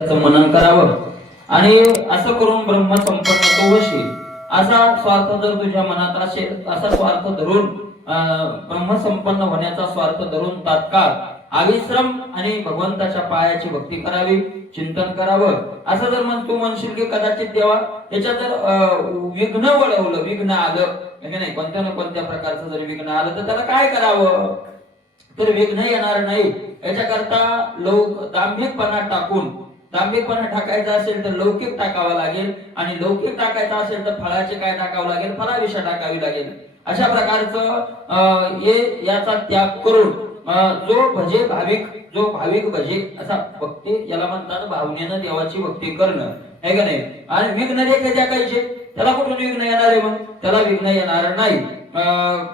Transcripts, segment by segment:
मनन करावं आणि असं करून ब्रह्म संपन्न तो होशील असा स्वार्थ जर तुझ्या मनात असेल, असा स्वार्थ धरून ब्रह्म संपन्न होण्याचा स्वार्थ धरून तात्काळ अविश्रम आणि भगवंताच्या पायाची भक्ती करावी, चिंतन करावं. असं जर तू म्हणशील की कदाचित देवा याच्यात जर विघ्न वळवलं, विघ्न आलं म्हणजे नाही, कोणत्या ना कोणत्या प्रकारचं जर विघ्न आलं तर त्याला काय करावं, तर विघ्न येणार नाही याच्याकरता दांभिकपणा टाकून, दांभिकपणा टाकायचा असेल तर लौकिक टाकावा लागेल, आणि लौकिक टाकायचा असेल तर फळाचे काय टाकावं लागेल, फळाविषय टाकावी लागेल. अशा प्रकारचं याचा त्याग करून जो भजे भाविक, जो भाविक भजे असा भक्ती याला म्हणतात, भावनेनं देवाची भक्ती करणं आहे का नाही. आणि विघ्न रेखे टाकायचे, त्याला कुठून विघ्न येणार आहे, मग त्याला विघ्न येणार नाही.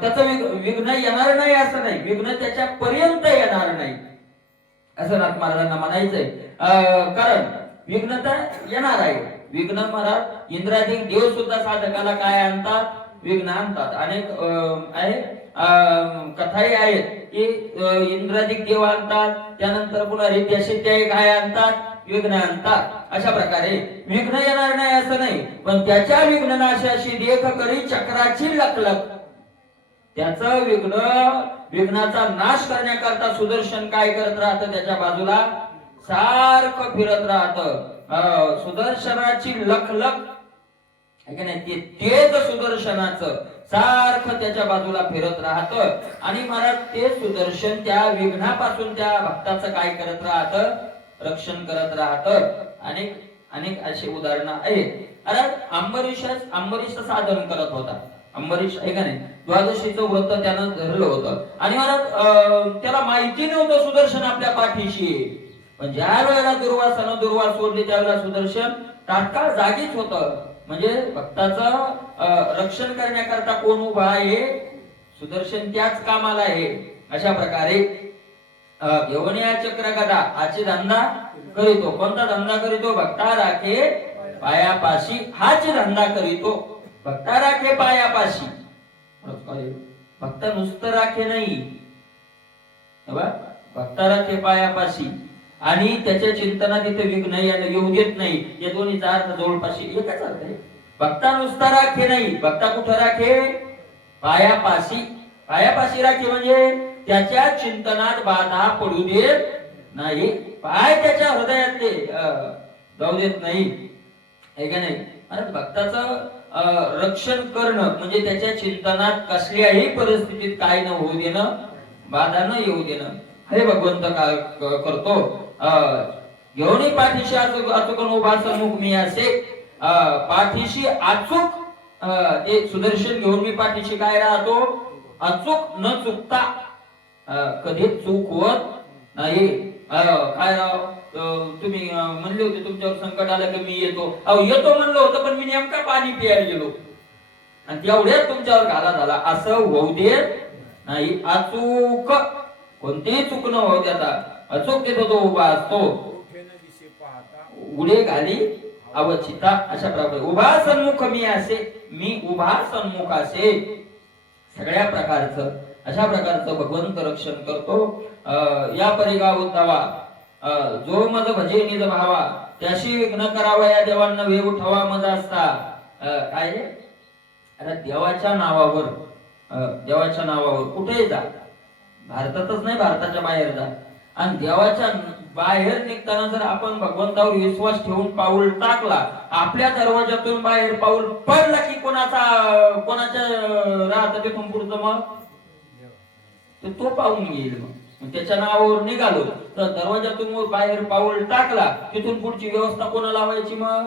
त्याचं विघ्न येणार नाही असं नाही, विघ्न त्याच्या पर्यंत येणार नाही असं नाथ महाराजांना म्हणायचंय. कारण विघ्न तर येणार आहे. विघ्न महाराज इंद्राधिक देव सुद्धा साधकाला काय आणतात, विघ्न आणतात. अनेक आहे कथाही आहेत की इंद्राधिक देव आणतात, त्यानंतर पुन्हा रिद्यासिद्ध्याही काय आणतात, विघ्न आणतात. अशा प्रकारे विघ्न येणार नाही असं नाही, पण त्याच्या विघ्ननाशाशी देख करी चक्राची लखलख, त्याचं विघ्नाचा नाश करण्याकरता सुदर्शन काय करत राहतं, त्याच्या बाजूला सारखं फिरत राहतं. सुदर्शनाची लखलख आहे नाही, ते तेज सुदर्शनाचं सारखं त्याच्या बाजूला फिरत राहतं. आणि महाराज ते सुदर्शन त्या विघ्नापासून त्या भक्ताचं काय करत राहतं, रक्षण करत राहतं. अनेक अनेक अशी उदाहरणं आहेत. अरे अंबरीश साधन करत होता, अंबरीश आहे का नाही, द्वादशीचं व्रत त्यानं धरलं होतं आणि मला त्याला माहिती नव्हतं सुदर्शन आपल्या पाठीशी. पण ज्या वेळेला दुर्वास सोडली त्यावेळेला सुदर्शन तात्काळ जागीच होतं. म्हणजे भक्ताचं रक्षण करण्याकरता कोण उभा आहे, सुदर्शन त्याच कामाला आहे. अशा प्रकारे यवनिया चक्र गदा हाची धंदा करीतो. कोणता धंदा करीतो, भक्ता राखे पायापाशी हाच धंदा करीतो. भक्ता राखे पायापाशी, भक्त नुसतं राखे नाही, भक्ता राखे पायापाशी, आणि त्याच्या चिंतनात इथे विघ्न येऊ देत नाही. या दोन्हीचा अर्थ जवळपाशी एकच अर्थ आहे. भक्ता नुसता राखे नाही, भक्ता कुठं राखे, पायापाशी. पायापाशी राखे म्हणजे त्याच्या चिंतनात बाधा पडू देत नाही, पाय त्याच्या हृदयातले जाऊ देत नाही, आहे का नाही. आणि भक्ताचं रक्षण करणं म्हणजे त्याच्या चिंतनात कसल्याही परिस्थितीत काय न होऊ देणं, बाधा न येऊ देणं, हे भगवंत करतो. घेऊन पाठीशी अचूक उभा सन्मुख मी असे, पाठीशी अचूक ते सुदर्शन घेऊन मी पाठीशी काय राहतो, अचूक न चुकता, कधी चूक होत नाही. काय राव तुम्ही म्हणले होते तुमच्यावर संकट आलं की मी येतो, येतो म्हणलं होतं पण मी नेमका पाणी प्यायला गेलो आणि तेवढ्यात तुमच्यावर घाला झाला, असं होऊ देत नाही. अचूक कोणतेही चूक न होऊ देता अचूक देतो तो उभा असतो, उडे घाली अवचिता. अशा प्रकारे उभा सन्मुख मी असे, मी उभा सन्मुख असे, सगळ्या प्रकारचं अशा प्रकारचं भगवंत रक्षण करतो. या परिगा उद्धावा जो मज भजे निज भावा, त्याशी विघ्न करावा या देवांना वेग उठावा मज असता. काय अरे देवाच्या नावावर, देवाच्या नावावर कुठेही जा, भारतातच नाही भारताच्या बाहेर जा, आणि देवाच्या बाहेर निघताना जर आपण भगवंतावर विश्वास ठेवून पाऊल टाकला, आपल्या दरवाजातून बाहेर पाऊल पडला की कोणाच्या राहत तिथून पुढचं मग तो पाहून येईल. मग त्याच्या नावावर निघालो तर दरवाजातून बाहेर पाऊल टाकला, तिथून पुढची व्यवस्था कोणाला लावायची, मग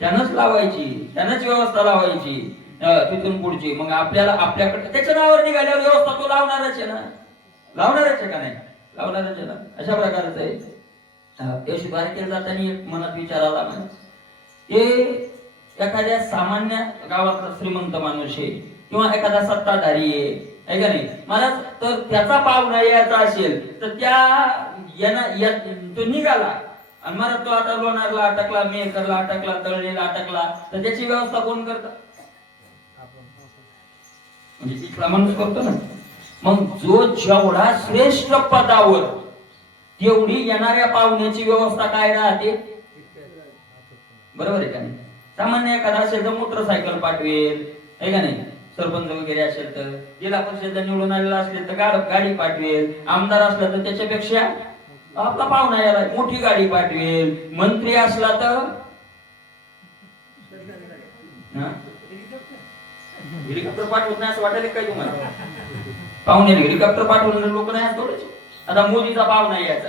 त्यानंच लावायची, त्यानंच व्यवस्था लावायची तिथून पुढची. मग आपल्याकडे त्याच्या नावावर निघाल्यावर व्यवस्था तो लावणारच आहे ना, लावणारच आहे का नाही, लावणारच आहे ना. अशा प्रकारचं आहे. यश बारकेला जाताना मनात विचार आला ना, एखाद्या सामान्य गावातला श्रीमंत माणूस आहे किंवा एखादा सत्ताधारी आहे का नाही महाराज, तर त्याचा पाहुणा यायचा असेल तर तो निघाला आणि महाराज तो आता लोणारला अटकला, मेहकरला अटकला, तळणीला अटकला, तर त्याची व्यवस्था कोण करतं, म्हणजे तिथला माणूस करतो ना. मग जो जेवढा श्रेष्ठ पदावर तेवढी येणाऱ्या पाहुण्याची व्यवस्था काय राहते, बरोबर आहे का नाही? सामान्य एखादा असेल तर मोटरसायकल पाठवेल, आहे का नाही? सरपंच वगैरे असेल तर, जिल्हा परिषदला निवडून आलेला असेल तर गाडी पाठवेल, आमदार असला तर त्याच्यापेक्षा आपला पाहुणा याला मोठी गाडी पाठवेल, मंत्री असला तर हेलिकॉप्टर पाठवत नाही असं वाटायला काय तुम्हाला? पाहुण्याला हेलिकॉप्टर पाठवलं लोक नाही असं थोडंच. आता मोदीचा पाहुणा यायचा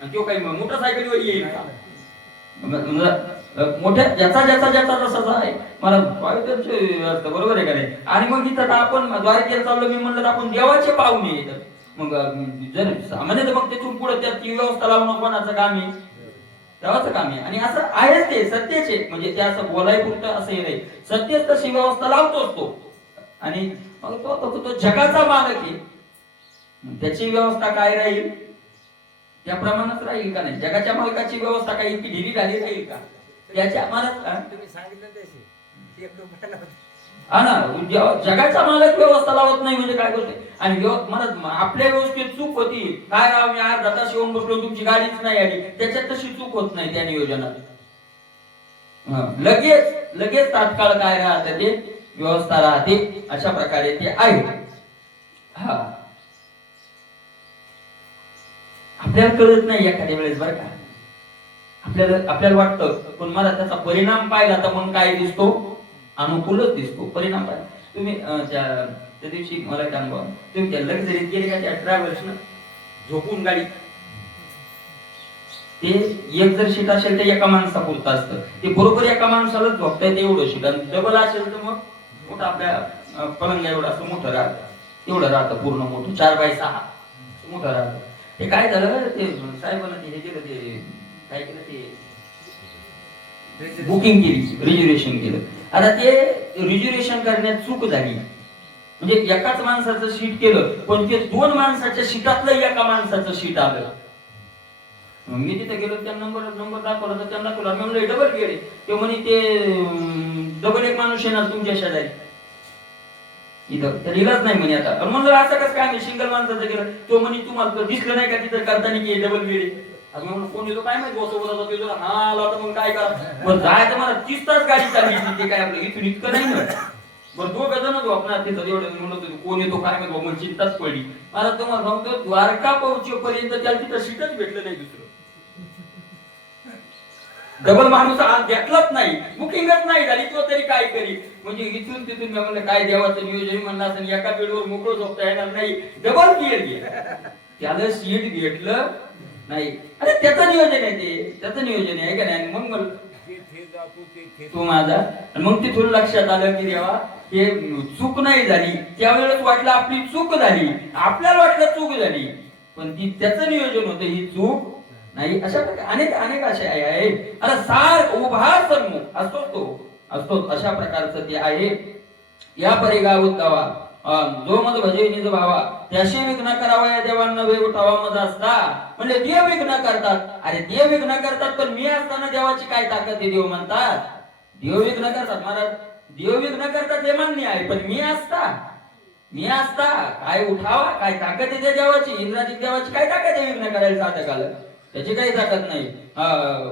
आणि तो काही मोटरसायकलीवर येईल का? मोठ्या ज्याचा ज्याचा ज्याचा जसा आहे मला बरोबर आहे का नाही? आणि मग इथं आपण द्वारकेला चाललो मी म्हणलं तर आपण देवाचे पाहुणे येतात. मग जर सामान्य तर मग त्यातून पुढे त्याची व्यवस्था लावणं कोणाचं काम आहे? देवाचं काम आहे. आणि असं आहेच ते सत्याचे, म्हणजे ते असं बोलाय पुरतं असं हे नाही, सत्यच तशी व्यवस्था लावतोच तो. आणि मग तो जगाचा मालक आहे, त्याची व्यवस्था काय राहील त्याप्रमाणेच राहील का नाही? जगाच्या मालकाची व्यवस्था काही ढिली झाली राहील का? त्याच्या मालक तुम्ही सांगितलं त्याशी हा ना, जगाचा मालक व्यवस्था लावत नाही म्हणजे काय गोष्ट? आणि आपल्या व्यवस्थेत चूक होती काय राव, मी अर्धा तास येऊन बसलो तुमची गाडीच नाही आली, त्याच्यात तशी चूक होत नाही त्या नियोजनात. लगेच तात्काळ काय राहते ते व्यवस्था राहते, अशा प्रकारे ते आहे. हा, आपल्याला कळत नाही एखाद्या वेळेस बरं का, आपल्याला वाटतं, पण मला त्याचा परिणाम पाहिला तर मग काय दिसतो, अनुकूलच दिसतो. परिणाम पाहिला तुम्ही त्या दिवशी मला काय अनुभव, तुम्ही त्या लक्झरीत गेले का त्या ट्रॅव्हल्सनं झोपून गाडी, ते एक जर सीट असेल तर एका माणसापुरतं असतं, ते बरोबर एका माणसालाच झोपता येते एवढं सीट. आणि डबल असेल तर मग मोठं आपल्या पलंगा एवढं असं मोठं राहतं, एवढं राहतं पूर्ण मोठं 4x6 मोठं राहतं. ते काय झालं, ते साहेबांना ते हे केलं, ते काय केलं, ते बुकिंग केली, रिझर्वेशन केलं. आता ते रिझर्वेशन करण्यात चूक झाली, म्हणजे एकाच माणसाचं सीट केलं पण ते 2 माणसाच्या सीटातलं एका माणसाचं सीट आलं. मी तिथे गेलो, त्या नंबर दाखवला तर त्यांना तुला म्हणलं डबल गेले, ते म्हणे ते डबल एक माणूस येणार तुमच्या शेजारी इथं, तर इलाज नाही म्हणे. आता म्हणलं असं कसं काय, मी सिंगल माणसाचं गेलं, तो म्हणे तुम्हाला दिसलं नाही का तिथं करताना की डबल गेले. कोण येतो काय माहिती, हा आला तर मग काय करा, बरं जायचं मला 30 तास गाडी चालली, ते काय आपलं इथून इतकं नाही ना, बरं 2 जण झोपणार तिथं, एवढं म्हणत होतो कोण येतो काय माहिती, मग चिंताच पडली मला. तुम्हाला सांगतो द्वारका पोहोचेपर्यंत त्याला तिथं सीटच भेटलं नाही दुसरं, डबल माणूस घेतलाच नाही, बुकिंगच नाही झाली, तो तरी काय करी. म्हणजे इथून तिथून मी म्हणलं काय देवाचं नियोजन म्हणलं असं, एका बेडवर मोकळं झोपता येणार नाही, डबल त्याला सीट घेतलं नाही. अरे त्याचं नियोजन आहे, ते त्याचं नियोजन आहे का नाही? मग तू माझा, मग तिथून लक्षात आलं की देवा हे चूक नाही झाली, त्यावेळेस वाटलं आपली चूक झाली, आपल्याला वाटलं चूक झाली, पण ती त्याचं नियोजन होतं, ही चूक नाही. अशा प्रकारे अनेक असे आहे. आता सार उभा सन्मुख असतो अशा प्रकारचं ते आहे. या परिगाव तवा जो मज भजे निज भावा त्याशी विघ्न करावा, या देवांना वेग उठावा मज असता. म्हणजे देव विघ्न करतात, अरे देव विघ्न करतात, पण मी असताना देवाची काय ताकद आहे? देव म्हणतात देव विघ्न करतात, महाराज देव विघ्न करतात हे मान्य आहे, पण मी असता काय उठावा, काय ताकद आहे त्या देवाची? इंद्राजित देवाची काय ताकद आहे विघ्न करायला साधकाला? त्याची काही ताकद नाही.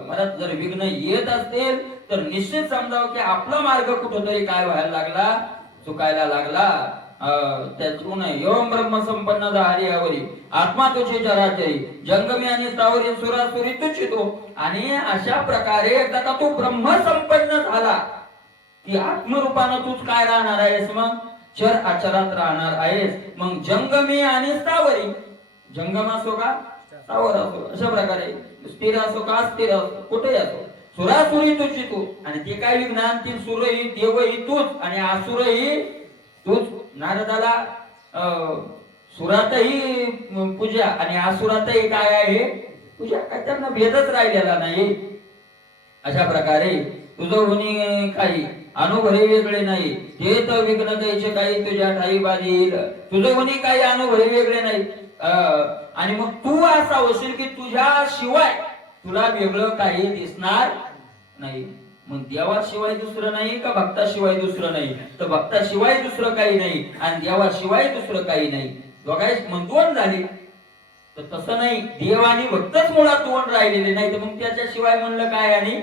मला जर विघ्न येत असतील तर निश्चित समजावं की आपला मार्ग कुठेतरी काय व्हायला लागला, चुकायला लागला. त्यातून योम ब्रह्म संपन्न हरियावरी आत्मा तुझे चराचरी जंगमी आणि स्थावरी सुरासुरी तुझी तो. आणि अशा प्रकारे एकदा का तू ब्रह्म संपन्न झाला की आत्मरूपानं तूच काय राहणार आहेस? मग चर आचरात राहणार आहेस. मग जंगमी आणि स्थावरी, जंगम असो का स्थावर असो, अशा प्रकारे स्थिर असो का अस्थिर असो, कुठेही असो, सुरासुरी तुझी तू. आणि ते काय विज्ञान, ती सुरही देवही तूच आणि आसुरही तूच. नारदाला सुरातही पूजा आणि आसुरातही काय आहे पूजा, काय त्यांना भेदच राहिलेला नाही. अशा प्रकारे तुझं होणी काही अनुभवे वेगळे नाही, ते तर विघ्न द्यायचे काही तुझ्या ठाई बाधील. तुझं होणी काही अनुभवे वेगळे नाही. आणि मग तू असा होशील की तुझ्या शिवाय तुला वेगळं काही दिसणार नाही. मग देवाशिवाय दुसरं नाही का भक्ताशिवाय दुसरं नाही? तर भक्ताशिवाय दुसरं काही नाही आणि देवाशिवाय दुसरं काही नाही. बघायच मग 2 झाले. तर तसं नाही, देव आणि भक्तच मुळात दोन राहिलेले नाही, तर मग त्याच्याशिवाय म्हणलं काय आणि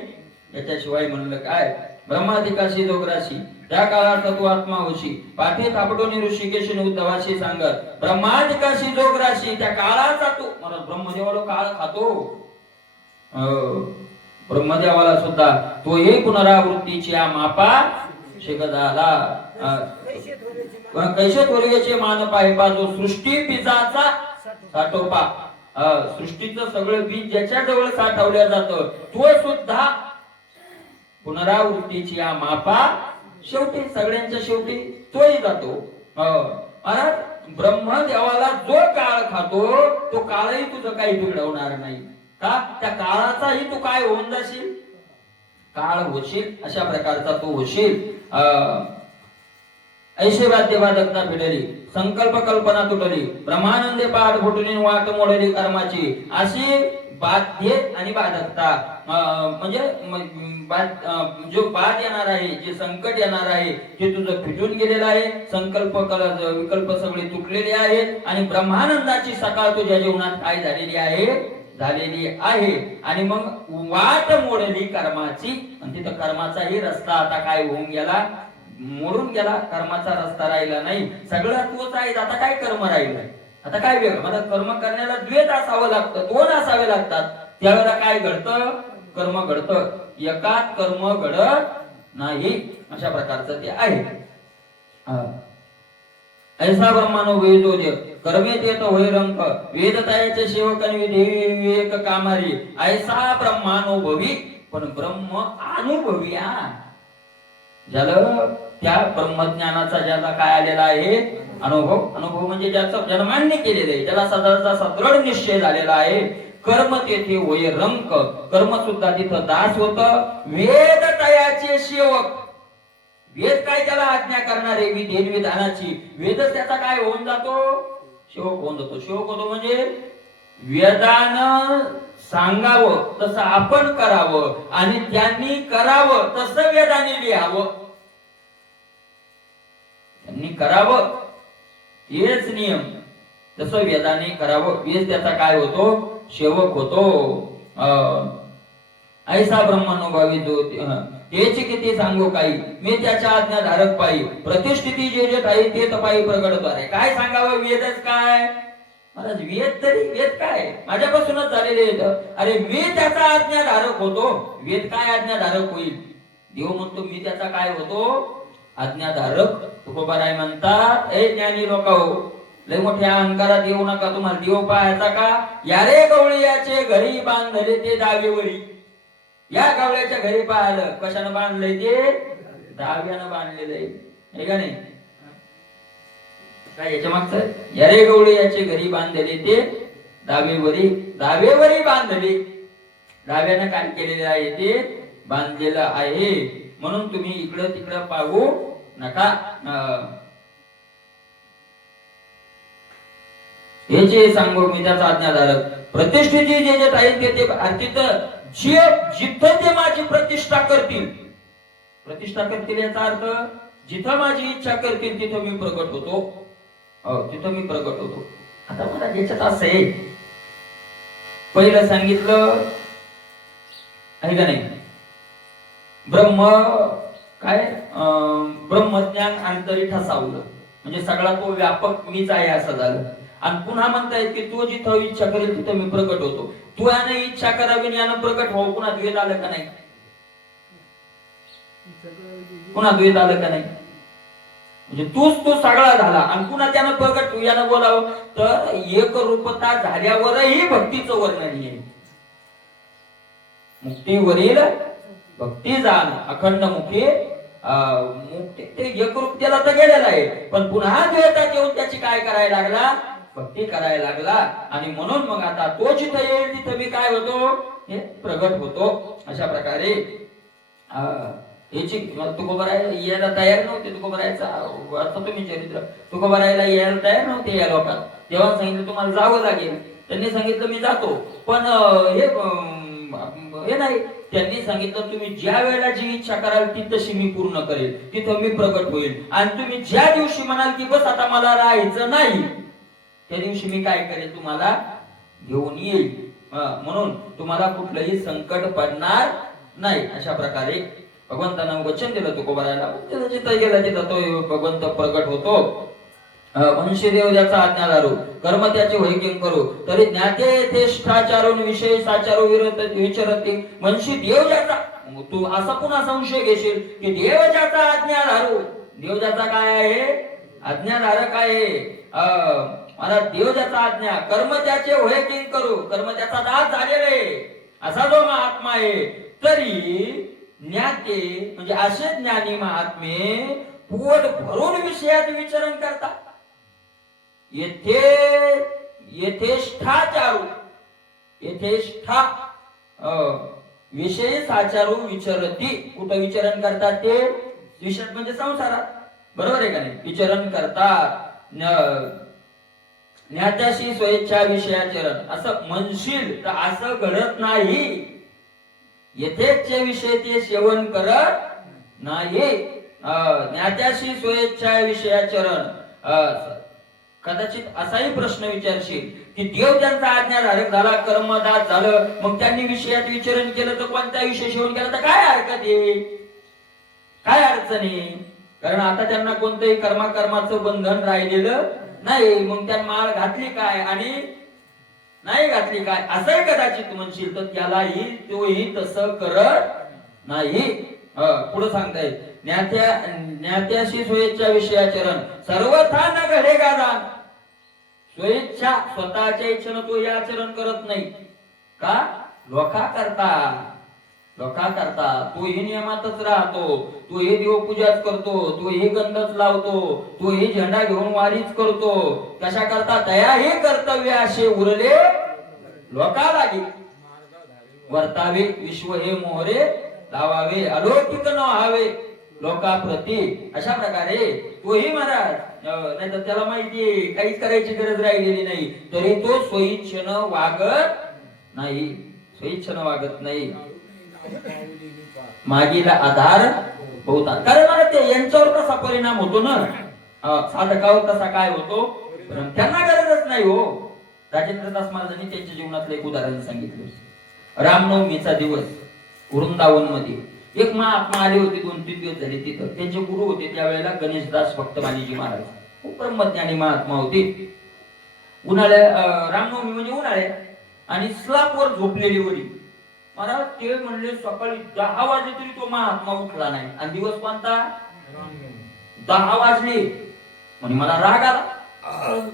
त्याच्याशिवाय म्हणलं काय. ब्रह्मादिकाशी जोगराशी त्या काळात तू आत्मा होशी, पाठे थापटून ऋषिकेश उद्धवाशी सांगत. ब्रह्मादिकाशी जोगराशी त्या काळाचा तू, मला ब्रह्मदेवाला काळ खातो. ब्रह्मदेवाला सुद्धा तो हे पुनरावृत्तीची मापा शिक झाला. कैसे थोरवेचे मान पाहिपा, जो सृष्टी बीजाचा साठोपा. सृष्टीचं सगळं बीज ज्याच्या जवळ साठवल्या जातं तो सुद्धा पुनरावृत्तीची मापा शेवटी सगळ्यांच्या शेवटी तोही जातो. ब्रह्मदेवाला जो काळ खातो तो काळही तुझं काही बिघडवणार नाही का, त्या काळाचाही तू काय होऊन जाशील, काळ होशील, अशा प्रकारचा तू होशील. ऐशे वाद्य वादकता फिडली, संकल्प कल्पना तुटली, ब्रह्मानंदे पाठ फुटली, वाट मोडली कर्माची. अशी बाध्य आणि बाधकता म्हणजे जो बाद येणार आहे, जे संकट येणार आहे ते तुझं फिटून गेलेलं आहे. संकल्प विकल्प सगळे तुटलेले आहेत आणि ब्रह्मानंदाची सकाळ तुझ्या जीवनात काय झालेली आहे. आणि मग वाट मोडली कर्माची, आणि तिथं कर्माचाही रस्ता आता काय होऊन गेला, मोडून गेला. कर्माचा रस्ता राहिला नाही, सगळं तोच आहे. आता काय कर्म राहिलं, आता काय वेगळं. मला कर्म करण्याला द्वेष असावं लागतं, दोन असावे लागतात. त्यावेळेला काय घडतं, कर्म घडतं, एकात कर्म घडत नाही. अशा प्रकारचं ते आहे. ऐसा ब्रह्मानो वेदोदय कर्मे तेत होय रंक, वेदतायाचे सेवक आणि विवेक कामारी. ऐसा ब्रह्मानुभवी, पण ब्रह्म अनुभवी. ज्याला त्या ब्रह्मज्ञानाचा ज्याला काय आलेला आहे अनुभव म्हणजे ज्याला मान्य केलेलं आहे, ज्याला सदाचा दृढ निश्चय झालेला आहे. कर्म तेथे होय रंक, कर्म सुद्धा तिथं दास होत. वेद तयाचे सेवक, वेद काय त्याला आज्ञा करणारे विधानाची, वेदच त्याचा काय होऊन जातो, सेवक होऊन जातो. सेवक होतो म्हणजे वेदानं सांगावं तसं आपण करावं आणि त्यांनी करावं तसं वेदाने लिहावं. त्यांनी करावं हेच नियम, तसं वेदाने करावं, वेद त्याचा काय होतो, सेवक होतो. ऐसा ब्रह्मानुभवी जो त्याची किती सांगू काही, मी त्याच्या आज्ञाधारक पायी. प्रतिष्ठिती जे जे काही ते तपाई प्रगटद्वारे. काय सांगावं, वेदच काय महाराज, वेद काय माझ्यापासूनच झालेले आहेत. अरे मी त्याचा आज्ञाधारक होतो, वेद काय आज्ञाधारक होईल. देव म्हणतो मी त्याचा काय होतो, आज्ञाधारक. तुकोबाराय म्हणतात, ए ज्ञानी लोकांनो, लय मोठ्या अहंकारात येऊ नका. तुम्हाला देव पाहायचा का, यारे गवळीयाचे घरी बांधले ते दावेवरी. या गवळ्याच्या घरी पाहिलं, कशानं बांधलंय ते, दाव्यानं बांधलेलं आहे का नाही. काय याच्या मागचं, यारे गवळी याचे घरी बांधले ते दावेवरी बांधले. दाव्यानं काय केलेलं आहे, ते बांधलेलं आहे. म्हणून तुम्ही इकडं तिकडं पाहू नका. हे जे सांगू मी त्याचा आज्ञाधारक. प्रतिष्ठेची जे जे आहेत ते अर्थित जे जिथं ते माझी प्रतिष्ठा करतील, प्रतिष्ठा करतील याचा अर्थ जिथं माझी इच्छा करतील तिथं मी प्रगट होतो. तिथं मी प्रगट होतो. आता मला याच्यात असं आहे, पहिलं सांगितलं आहे का नाही, ब्रह्म काय ब्रह्मज्ञान अंतरी ठसावलं म्हणजे सगळा तो व्यापक मीच आहे असं झालं. आणि पुन्हा म्हणतायत की तो जिथं इच्छा करेल तिथं मी प्रगट होतो. तू याने इच्छा करावी यानं प्रगट व्हावं, पुन्हा द्वेष आलं का नाही, पुन्हा द्वेष आलं का नाही. म्हणजे तूच तो सगळा झाला आणि पुन्हा त्यानं प्रगट यानं बोलावं, तर एक रूपता झाल्यावरही भक्तीचं वर्णन आहे. मुक्तीवरील भक्ती जाण अखंड मुखी मुक्ती, ते एकरूपतेला तर गेलेला आहे, पण पुन्हा द्वैतात येऊन त्याची काय करायला लागला, भक्ती करायला लागला. आणि म्हणून मग आता तो जिथं येईल तिथं मी काय होतो, हे प्रगट होतो. अशा प्रकारे याची तुकोबारायला यायला तयार नव्हते. तुकोबारायचा आता तुम्ही चरित्र, तुकोबारायला यायला तयार नव्हते या लोकांना. तेव्हा सांगितलं तुम्हाला जावं लागेल. त्यांनी सांगितलं मी जातो, पण हे नाही, त्यांनी सांगितलं तुम्ही ज्या वेळेला जी इच्छा कराल ती तशी मी पूर्ण करेल, तिथं मी प्रगट होईल. आणि तुम्ही ज्या दिवशी म्हणाल की बस आता मला राहायचं नाही, त्या दिवशी मी काय करेल, तुम्हाला घेऊन येईल, म्हणून तुम्हाला कुठलंही संकट पडणार नाही. अशा प्रकारे भगवंतानं वचन दिलं तुकोबारायला. जिथं गेला तिथं तो भगवंत प्रगट होतो. मनुष्य देव ज्याचा आज्ञा दारू, कर्म त्याचे होय करू, तरी ज्ञाते यथेष्टाचारून विषय साचारू विचरती. मनुष्य देव ज्याचा, तू असा पुन्हा संशय घेशील की देव ज्याचा आज्ञा दारू, देव ज्याचा काय आहे, आज्ञाधारक आहे. मला देव ज्याचा आज्ञा, कर्म त्याचे होय करू, कर्म त्याचा दास झालेले असा जो महात्मा आहे, तरी ज्ञाते म्हणजे असे ज्ञानी महात्मे पोट भरून विषयात विचरण करतात. यथेष्ठाचारू, यथेष्ठा विषय साचारू विचरती. कुठं विचरण करतात ते, विषय म्हणजे संसारात, बरोबर आहे का नाही, विचरण करतात. ज्ञात्याशी स्वेच्छा विषयाचरण असं म्हणशील तर असं घडत नाही. यथेचे विषय ते सेवन करत नाही. ज्ञात्याशी स्वेच्छा विषयाचरण. कदाचित असाही प्रश्न विचारशील की देव त्यांचा आज्ञाधारक झाला, कर्मदास झालं, मग त्यांनी विषयात विचरण केलं तर कोणता विषय सेवन केला तर काय हरकत आहे, काय अडचण आहे? कारण आता त्यांना कोणतंही कर्माचं बंधन राहिलेलं नाही. मग त्या माळ घातली काय आणि नाही घातली काय असंही कदाचित म्हणशील तर त्यालाही तोही तसं करत नाही. पुढे सांगताय, ज्ञात्याशी स्वेच्छा विषयाचरण सर्वथा न घडे गादान. स्वेच्छा स्वतःच्या इच्छेनं तो हे आचरण करत नाही का, लोका करता तोही नियमातच राहतो, तोही देवपूजाच करतो, तोही गंधच लावतो, तोही झेंडा घेऊन वारीच करतो. कशा करता, दया हे कर्तव्य असे उरले लोका लागे. वर्तावे विश्व हे मोहरे लावावे, अलौकिक न व्हावे लोकाप्रती. अशा प्रकारे तोही महाराज, नाही तर त्याला माहितीये काहीच करायची गरज राहिलेली नाही, तरी तो स्वइच्छेनं वागत नाही, स्वइच्छेनं वागत नाही. मागीला आधार होता, कारण मला ते यांच्यावर कसा परिणाम होतो ना, साधकावर तसा काय होतो, त्यांना गरजच नाही हो. राजेंद्र दास महाराजांनी त्यांच्या जीवनातलं एक उदाहरण सांगितलं. रामनवमीचा दिवस वृंदावन मध्ये एक महात्मा आले होते, 2-3 दिवस झाले तिथं. त्यांचे गुरु होते त्यावेळेला गणेशदास भक्तमालीजी महाराज, खूप ब्रह्मज्ञानी महात्मा होते. रामनवमी म्हणजे उन्हाळ्यात, आणि स्लॅपवर झोपलेली वरी महाराज. ते म्हणले सकाळी 10 वाजले तरी तो महात्मा उठला नाही. आणि दिवस कोणता, 10 वाजले. म्हणजे मला राग आला,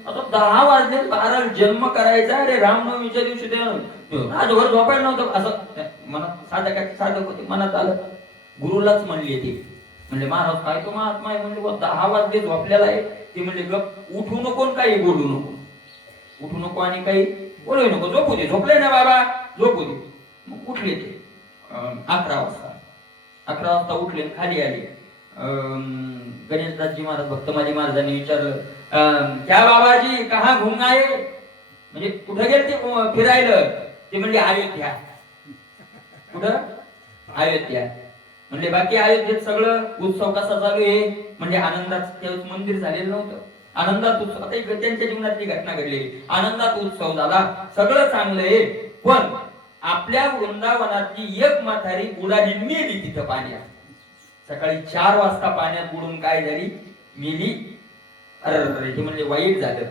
आता 10 वाजले, 12 जन्म करायचा, अरे रामनवमीच्या दिवशी राजभर झोपायला नव्हतं. असं मनात साधक होते, मनात आलं. गुरुलाच म्हणले ते, म्हणले महाराज काय तो महात्मा आहे, म्हणजे 10 वाजले झोपलेला आहे. ते म्हणले गप, उठू नको काही बोलू नको, उठू नको आणि काही बोलू नको, झोपू दे, झोपले ना बाबा झोपू दे. मग उठले ते 11 वाजता उठले, खाली आले. गणेशदासजी महाराज भक्तमाली महाराजांनी विचारलं, क्या बाबाजी कहा घूम आए, म्हणजे कुठं गेले ते फिरायला. ते म्हणले अयोध्या. कुठं, अयोध्या. म्हणले बाकी अयोध्येत सगळं उत्सव कसा चालू आहे, म्हणजे आनंदात. तेव्हा मंदिर झालेलं नव्हतं, आनंदात उत्सव. आता त्यांच्या जीवनातली घटना घडलेली, आनंदात उत्सव झाला, सगळं चांगलं आहे. पण आपल्या वृंदावनातली एक म्हातारी बुडाली, मेली तिथं पाण्यात. सकाळी 4 वाजता पाण्यात बुडून काय झाली, मेली. अरे हे म्हणजे वाईट झालं.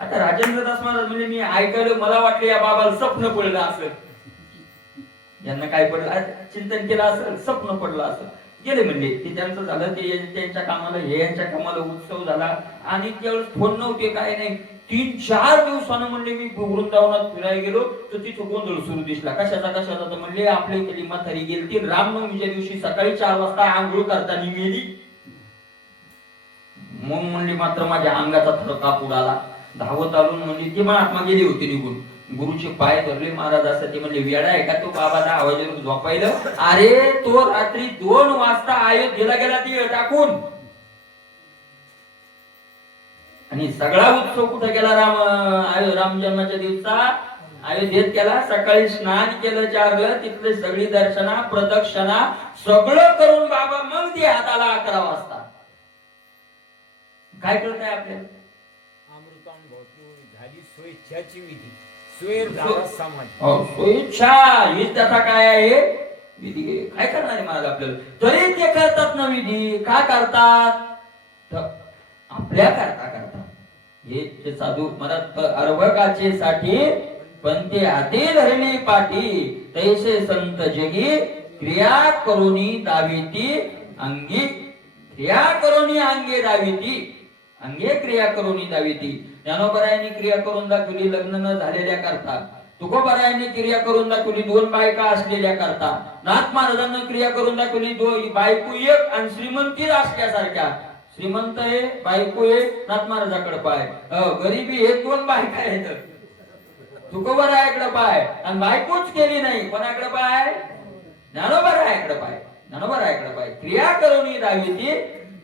आता राजेंद्र दास महाराज म्हणजे मी ऐकलं, मला वाटलं या बाबाला स्वप्न पडलं असेल, ज्यांना काय पडलं चिंतन केलं असेल, स्वप्न पडलं असेल. गेले म्हणले, ते त्यांचं झालं, ते त्यांच्या कामाला, हे यांच्या कामाला उत्सव झाला. आणि त्यावेळेस फोन नव्हते, काय नाही. 3-4 दिवसानं म्हणले मी वृंदावनात फिरायला गेलो तर तिथं गोंधळ सुरू दिसला. कशाचा तर म्हणले आपल्या इथली म्हातारी गेली रामनवमीच्या दिवशी सकाळी 4 वाजता आंघोळ करताना मेली. मग म्हणली मात्र माझ्या अंगाचा थरकाप उडाला. धावत आलून म्हणजे ती महात्मा गेली होती निघून, गुरुचे पाय धरले महाराज. असं ते म्हणले वेडा आहे का तो बाबा, 10 वाजेवर झोपायला. अरे तो रात्री 2 वाजता अयोध्येला गेला ती टाकून. आणि सगळा उत्सव कुठे गेला, राम जन्माच्या दिवसा अयोध्येत केला. सकाळी स्नान केलं, 4 तिथले सगळी दर्शना प्रदक्षिणा सगळं करून बाबा मग ती हाताला 11 वाजता. काय कळत आहे आपल्याला, अमृतान झाली स्वेच्छाची विधी. स्वेच्छा हीच त्याचा काय आहे विधी. काय करणार आहे महाराज आपल्याला, तरी ते करतात ना विधी. का करतात, आपल्या करतात. हे साधू महाराज अर्भकाचे साठी पण ते हाती धरली पाठी, तैसे संत जगी क्रिया करुणी दाविती अंगी. क्रिया करुणी अंगे दाविती, अंगे क्रिया करुणी दाविती. ज्ञानोबरायांनी क्रिया करून दाखवली लग्न न झालेल्या करता. तुकोबरायांनी क्रिया करून दाखवली 2 बायका असलेल्या करता. नाथ महाराजांनी क्रिया करून दाखवली 2 बायको एक आणि श्रीमंती असल्यासारख्या. श्रीमंत आहे, बायको आहे, नाथ महाराजाकडे पाय. गरीबी हे 2 बायका आहेत. तुकोबरायाकडे पाय आणि बायकोच केली नाही, कोणाकडे पाय, ज्ञानोबरायाकडे पाय. ज्ञानोबरायाकडे पाय. क्रिया करुणी दाविती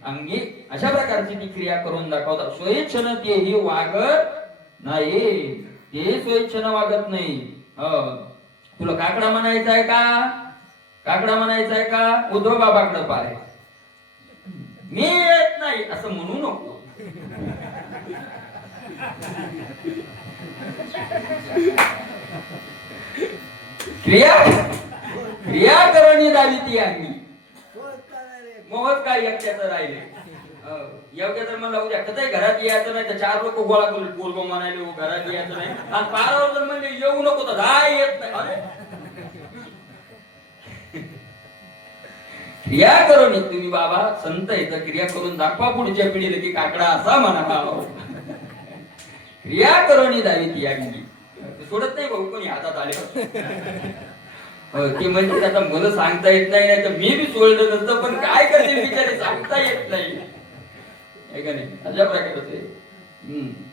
अंगी. अशा प्रकारची ती क्रिया करून दाखवतात. स्वेच्छेनं तेही वागत नाही, ते स्वेच्छेनं वागत नाही. तुला काकडा म्हणायचा आहे का, काकडा म्हणायचा आहे का, उद्धव बाबाकडे पाय. मी येत नाही असं म्हणू नको. क्रिया करणी दावी ती अंगी. मोहच काय एकट्याचं राहिले. योग्य तर म्हणलं उद्या कसं घरात यायचं नाही तर 4 लोक गोळा करून बोलबो म्हणाले घरात यायचं नाही, आणि पारावर जर म्हणजे येऊ नको तर काय येत नाही. क्रिया करून तुम्ही बाबा संत येतं, क्रिया करून दाखवा पुढच्या पिढीला की काकडा असा म्हणा. क्रिया करून दावी ती अंगी. सोडत नाही भाऊ कोणी हातात आले की म्हणजे त्याचा मला सांगता येत नाही, नाही तर मी बी सोडलं नसतं, पण काय करते बिचारे सांगता येत नाही. अशा प्रकारचे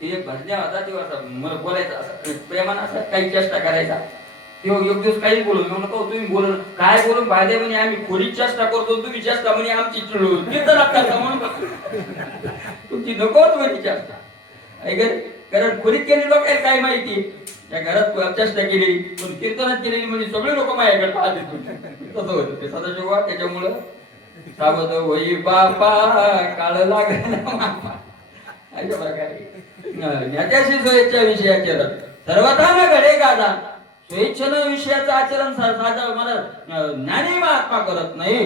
ते भजन्या होता तेव्हा मला बोलायचं असं प्रेमानं असं काही चेष्टा करायचा. तेव्हा एक दिवस काही बोलून नको तुम्ही बोल काय बोलून फायदे म्हणे आम्ही खोलीच चेष्टा करतो, तुम्ही चेष्टा म्हणे आमची म्हणून तुमची नकोच म्हणे चेष्टा. कारण खोलीत केली लोकांना काय माहिती, त्या घरात चेष्टा केली पण कीर्तनात केलेली म्हणजे सगळे लोक माझ्याकडे पाहते. तसं होतं ते सदाशिव. त्याच्यामुळं सावध होई बापा काळ लागला. अशा प्रकारे ज्ञात्याशी स्वेच्छा विषयाचे सर्वथा न घडे गाजा. स्वेच्छेनं विषयाचं आचरण मला ज्ञानी महात्मा करत नाही.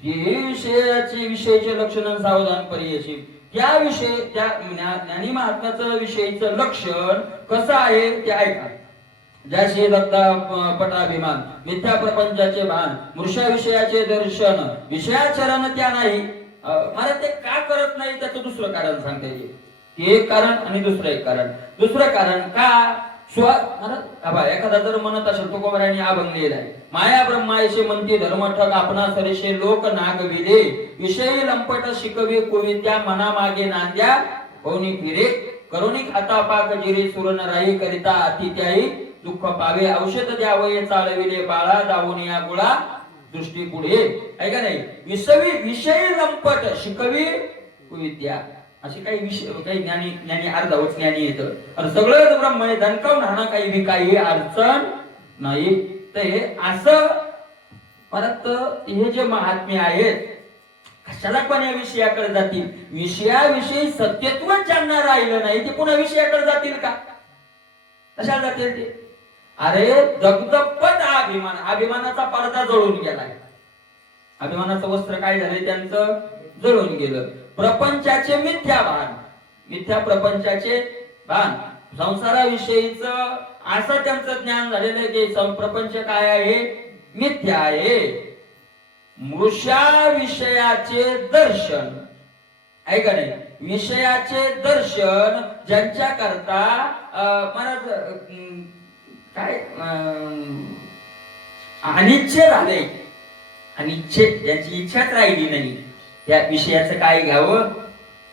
विषयाचे लक्षण सावधान परियशी. त्या विषय त्या ज्ञानी महात्म्याचं विषयीचं लक्षण कसं आहे ते ऐका. ज्याशी दत्ता पटाभिमान मिथ्या प्रपंचाचे भान मृषा विषयाचे दर्शन विषयाचरण त्या नाही. मला ते का करत नाही त्याचं दुसरं कारण सांगता येईल. एक कारण आणि दुसरं एक कारण. दुसरं कारण का एखादा जर म्हणत असेल तुकोबरायांनी अभंग लिहिलाय. माया ब्रह्मायशे म्हणती धर्मठग आपणा सरेशे लोक नागविले विषयी लंपट शिकवे कोवी त्या मना मागे नांद्या होनी फिरे करुणी खाता पाक जिरे सुरण राही करिता अति त्याही दुःख पावे औषध द्यावये चालविले बाळा जाऊन या गुळा दृष्टी पुढे. आहे का नाही. विषयी लंपट शिकवी विद्या अशी काही विषय काही ज्ञानी अर्धवट ज्ञानी येतं आणि सगळंच ब्रह्म आहे धनकावून राहणं काही बी काही अडचण नाही. तर हे असं परत हे जे महात्मे आहेत कशाला पण या विषयाकडे जातील. विषयाविषयी सत्यत्व ज्यांना राहिलं नाही ते पुन्हा विषयाकडे जातील का, कशाला जातील ते. अरे दगदगपट अभिमान, अभिमानाचा पडदा जळून गेलाय. अभिमानाचं वस्त्र काय झालंय त्यांचं जळून गेलं. प्रपंचाचे मिथ्या भान, मिथ्या प्रपंचाचे भान संसाराविषयीच असं त्यांचं ज्ञान झालेलं आहे की प्रपंच काय आहे मिथ्या आहे. मृषा विषयाचे दर्शन आहे का नाही. विषयाचे दर्शन ज्यांच्या करता महाराज काय अनिच्छे झाले, अनिच्छे ज्यांची इच्छाच राहिली नाही त्या विषयाचं काय घ्यावं,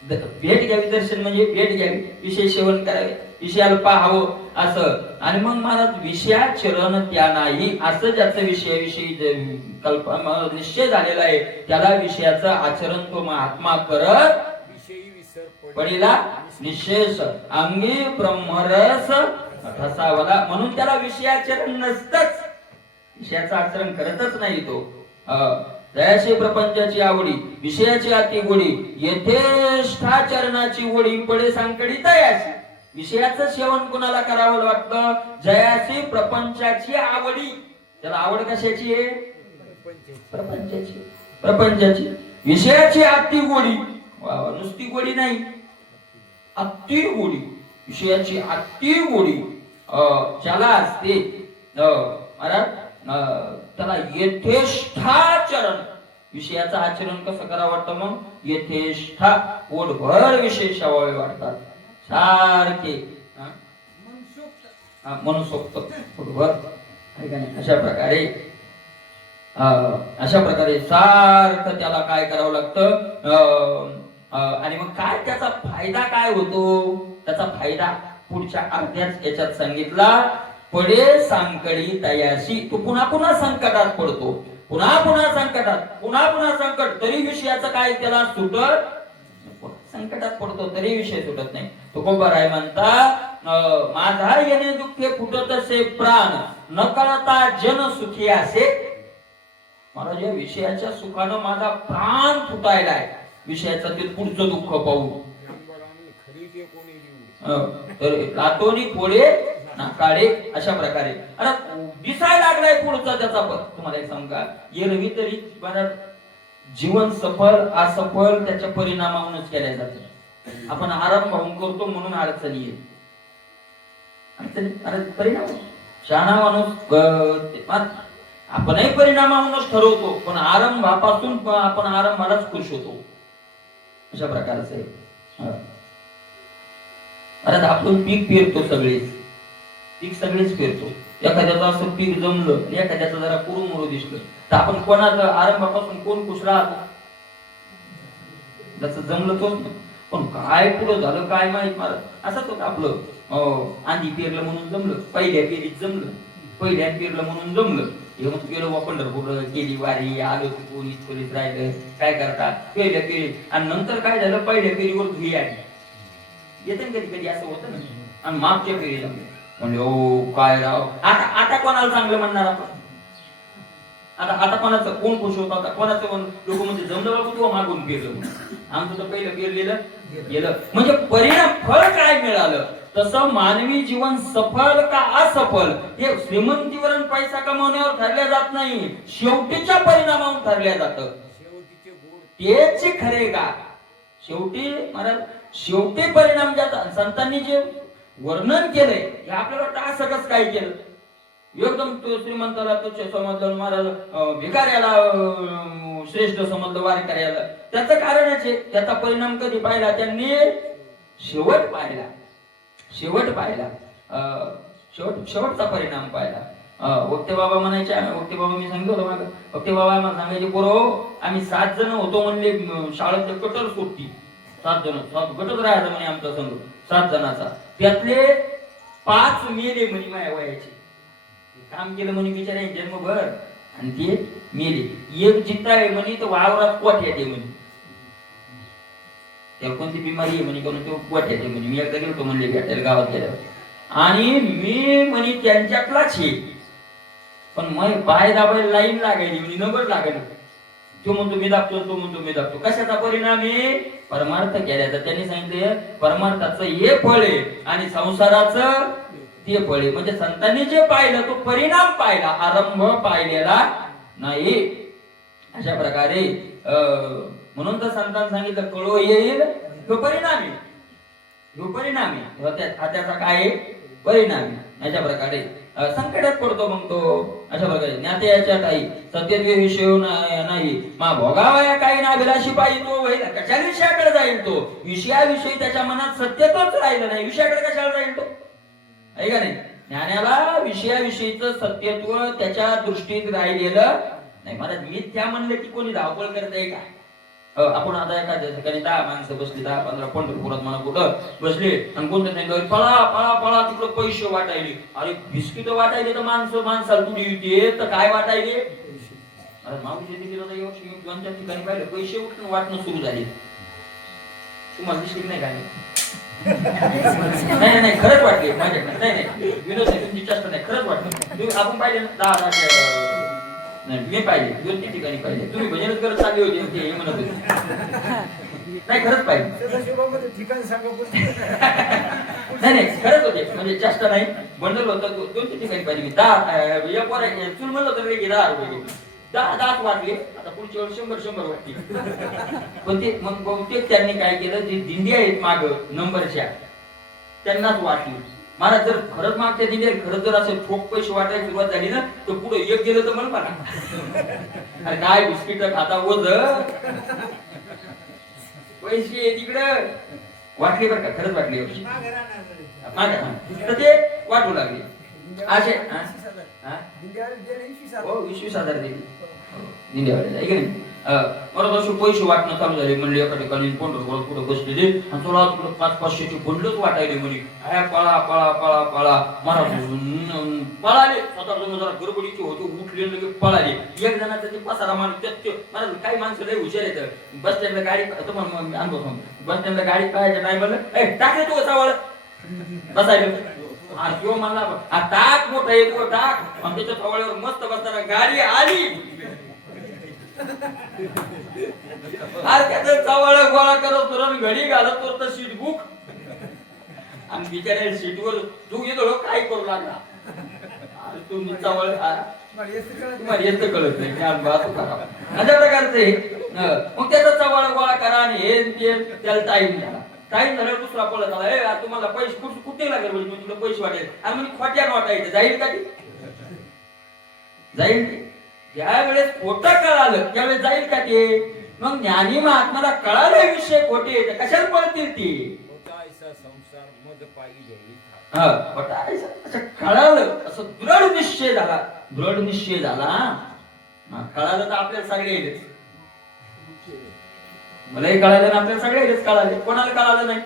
भेट घ्यावी. दर्शन म्हणजे भेट घ्यावी, विषय सेवन करावे, विषयाला पाहावं असं. आणि मग मला विषयाचरण त्या नाही असं ज्याचं विषयाविषयी कल्पना निश्चय झालेला आहे त्याला विषयाचं आचरण तो महात्मा करत पडिला निशेष अंगी ब्रह्मरस ठसावला. म्हणून त्याला विषयाचरण नसतच, विषयाचं आचरण करतच नाही तो. दयाशी प्रपंचाची आवडी विषयाची अति गोडी यथेष्ठाचरणाची ओढी पडे सांकडी तयाशी. विषयाचं सेवन कोणाला करावं वाटतं? जयाची प्रपंचाची आवडी. त्याला आवड कशाची आहे? प्रपंचाची. प्रपंचाची. विषयाची अति गोडी. नुसती गोडी नाही, अति गोडी. विषयाची अति गोडी ज्याला असते त्याला यथेष्ठाचरण. विषयाचं आचरण कसं करावं वाटतं? मग यथेष्ठा, पोटभर विषय शावावे वाटतात सारखे. मनसोक्त पोटभर. अशा प्रकारे सारखं त्याला काय करावं लागतं. आणि मग काय त्याचा फायदा काय होतो? त्याचा फायदा पुढच्या अर्ध्याच याच्यात सांगितला. पडे सांकडी तयाशी. तो पुन्हा पुन्हा संकटात पडतो, पुन्हा पुन्हा संकटात, पुन्हा पुन्हा संकट, तरी विषयाचं काय त्याला सुटत. संकटात पडतो तरी विषय सुटत नाही. तुकोबाराय म्हणता, माझा येणे दुःखे फुटत असे प्राण, न कळता जन सुखी असे. मला या विषयाच्या सुखानं माझा प्राण फुटायलाय, विषयाचं ते पुढचं दुःख पाहू. तर लातोनी पोळे नाकाळे. अशा प्रकारे अरे दिसायला लागलाय पुढचा त्याचा पण. तुम्हाला एक सांगा, एरवी तरी जीवन सफल असफल त्याच्या परिणामावरूनच केल्या जातं. आपण आराम भाऊन करतो म्हणून अडचणी येईल. अरे परिणाम शहाणा माणूस आपणही परिणामावरूनच ठरवतो, पण आरंभापासून आपण आरंभालाच खुश होतो. अशा प्रकारचं आहे. अरे आपण पीक पेरतो, सगळेच पेरतो. एखाद्याचं असं पीक जमलं, एखाद्याचं जरा कुरुमुरू दिसलं, तर आपण कोणाचं आरंभापासून कोण खुश राहतो? जसं जमलं तोच ना. पण काय पुढं झालं काय माहित. मला असंच होतं आपलं. आंधी पेरलं म्हणून जमलं, पहिल्या पेरीत जमलं, पहिल्या पेरलं म्हणून जमलं. येऊन गेलो पंढरपूर, केली वारी, आलो पोलीस पोलीस राहिलं, काय करतात पहिल्या पेरी. आणि नंतर काय झालं, पहिल्या पेरीवर धुई आली. येते ना कधी कधी असं होतं ना. आणि मागच्या पेरीला म्हणजे ओ काय राव, आता कोणाला चांगलं म्हणणार आपण? आता कोणाचं कोण खुश होत? आता कोणाचं लोक म्हणजे जमलं किंवा मागून पेरलं. आमचं तर पहिलं पेरलेलं गेलं. म्हणजे परिणाम फळ काय मिळालं? तसं मानवी जीवन सफल का असफल हे श्रीमंतीवरून पैसा कमावण्यावर ठरल्या जात नाही, शेवटीच्या परिणामावर ठरल्या जातं. तेच खरे का? शेवटी परिणाम ज्याचा संतांनी जे वर्णन केलंय हे आपल्याला वाटतं असं कसं काय केलं? एकदम तो श्रीमंताला तुच्छ समजलं, महाराज भिकाऱ्याला श्रेष्ठ समजलं, वारकऱ्याला. त्याचं कारणच आहे, त्याचा परिणाम कधी पाहिला? त्यांनी शेवट पाहिला. शेवटचा परिणाम पाहिला. वक्ते बाबा म्हणायचे, वक्ते बाबा मी सांगितलं होतं, वक्ते बाबा आम्हाला सांगायचे, पोरं आम्ही 7 जण होतो म्हणले, शाळेतले कटर सुट्टी 7 जण, 7 गटच राहायचा म्हणे आमचा संघ 7 जणांचा. त्यातले 5 मेले म्हणे माझ्या वयाचे. काम केलं म्हणे बिचारे जन्मभर आणि ते मेले. एक जिद्दा आहे म्हणे तर वावरात कोट येते म्हणे. त्याला कोणती बिमारी आहे म्हणे, कोण तो कोट येते म्हणे. मी एकदा गेलो म्हणले भेटायला गावात गेल्यावर, आणि मी म्हणे त्यांच्यातलाच आहे. पण मग पाय दाबायला लाईन लागायची म्हणे, नंबर लागायला. तो म्हणतो मी दाबतो, तो म्हणतो मी दाबतो. कशाचा परिणाम आहे? परमार्थ केल्याचा. त्यांनी सांगितले परमार्थाचं हे फळ आहे आणि संसाराचं ते फळ आहे. म्हणजे संतांनी जे पाहिलं तो परिणाम पाहिला, आरंभ पाहिलेला नाही. अशा प्रकारे म्हणून तर संतांनी सांगितलं कळो येईल तो परिणाम आहे. त्याचा काय परिणाम आहे. अशा प्रकारे संकटात पडतो मग तो. अशा प्रकारे ज्ञात्याच्या काही सत्यत्वे विषय नाही, मा भोगावया काही ना अभिलाषी पाहिजे तो होईल. कशा विषयाकडे जाईल तो? विषयाविषयी त्याच्या मनात सत्यत्वच राहिलं नाही, विषयाकडे कशाला जाईल तो? आहे का नाही? ज्ञानाला विषयाविषयीचं सत्यत्व त्याच्या दृष्टीत राहिलेलं नाही. मला मिथ्या म्हणलं की कोणी धावपळ करताय का? आपण आता एखाद्या ठिकाणी 10 माणसं बसली, 10-15 पंढरपुरात म्हणा कुठं बसले, आणि कोणतं सांगितलं पळा पळा पळा तिकडं पैसे वाटायले. अरे बिस्किट वाटायले तर माणसाला तुडी येते तर काय वाटायले? अरे माऊशी दिलं 2-4 ठिकाणी पाहिलं पैसे उठून वाटणं सुरू झाले. तुम्हाला दिसली नाही काय? नाही खरंच वाटले माझ्याकडे. नाही विनोद नाही, तुमची चेष्टा नाही, खरंच वाटलं. आपण पाहिले ना 10 नाही मी पाहिजे, 2-3 ठिकाणी पाहिजे. तुम्ही भजनच करत चालले होते ते हे म्हणत होते. नाही खरंच पाहिजे. ठिकाण सांगा. नाही नाही खरंच होते, म्हणजे चेष्टा नाही. बंडल होतं 2-3 ठिकाणी पाहिजे. मी 10 या पोरा चूल म्हणलं होतं रे की 10 रुपये 10 वाटले. आता पुढच्या वेळेस 100 वाटतील. पण ते मग बहुतेक त्यांनी काय केलं, जे दिंडी आहेत माग नंबरच्या त्यांनाच वाटली. महाराज जर खरंच मागच्या दिंडी खरंच जर असं ठोक पैसे वाटायला सुरुवात झाली ना तर पुढे एक गेलं तर म्हणून बघा अरे काय बिस्किट खाता ओझ पैसे तिकडं वाटले बरं का, खरंच वाटले. तर ते वाटू लागले असे. हो 20,000 दिली दिंड्यावाल्याला आहे की नाही. परत असे पैसे वाटणं चालू झाले. म्हणले एका ठिकाणी पंढरपूर कुठं बसलेले आणि तुला 500-500चे बंडलच वाटायले. म्हणे पळा पळा पळा पळा महाराज पळाले. स्वतः जरा गडबडीचे होते, उठले लगे पळाले. एक जणाचा ते पसारा माणूस महाराज काही माणसं लय हुशार येतं. बस स्टँडला गाडी अनुभव बस स्टँडला गाडी पाहायच्या टायमाला टाकले तो चावळ बसायला. किंवा मला टाक मोठा येतो टाक आणि त्याच्या फवाळ्यावर मस्त बसताना गाडी आली. अरे त्याचं चवळ गोळा करत होतो घडी घालत होतो सीट बुक आणि बिचाऱ्या सीटवर तू येतो काय करू लागला. अरे तुम्ही चवळ तुम्हाला येत कळत नाही अशा प्रकारचे. मग त्याचा चवळ गोळा करा आणि हे त्याला टाईम झाला. टाईम झाल्यावर दुसरा पळत आला. तुम्हाला पैसे कुठे लागेल म्हणजे तुला पैसे वाटेल आणि म्हणजे खोट्यानं वाटायचं जाईल का ते जाईल. ज्या वेळेस खोटं कळालं त्यावेळेस जाईल का ते. मग ज्ञानी महात्माला कळाले विषय खोटे कशाला पळतील ती. असं कळालं असं दृढ निश्चय झाला. दृढ निश्चय झाला कळालं तर आपल्याला सगळे मलाही कळालं ना आपल्याला सगळ्यालाच कळाले. कोणाला कळालं नाही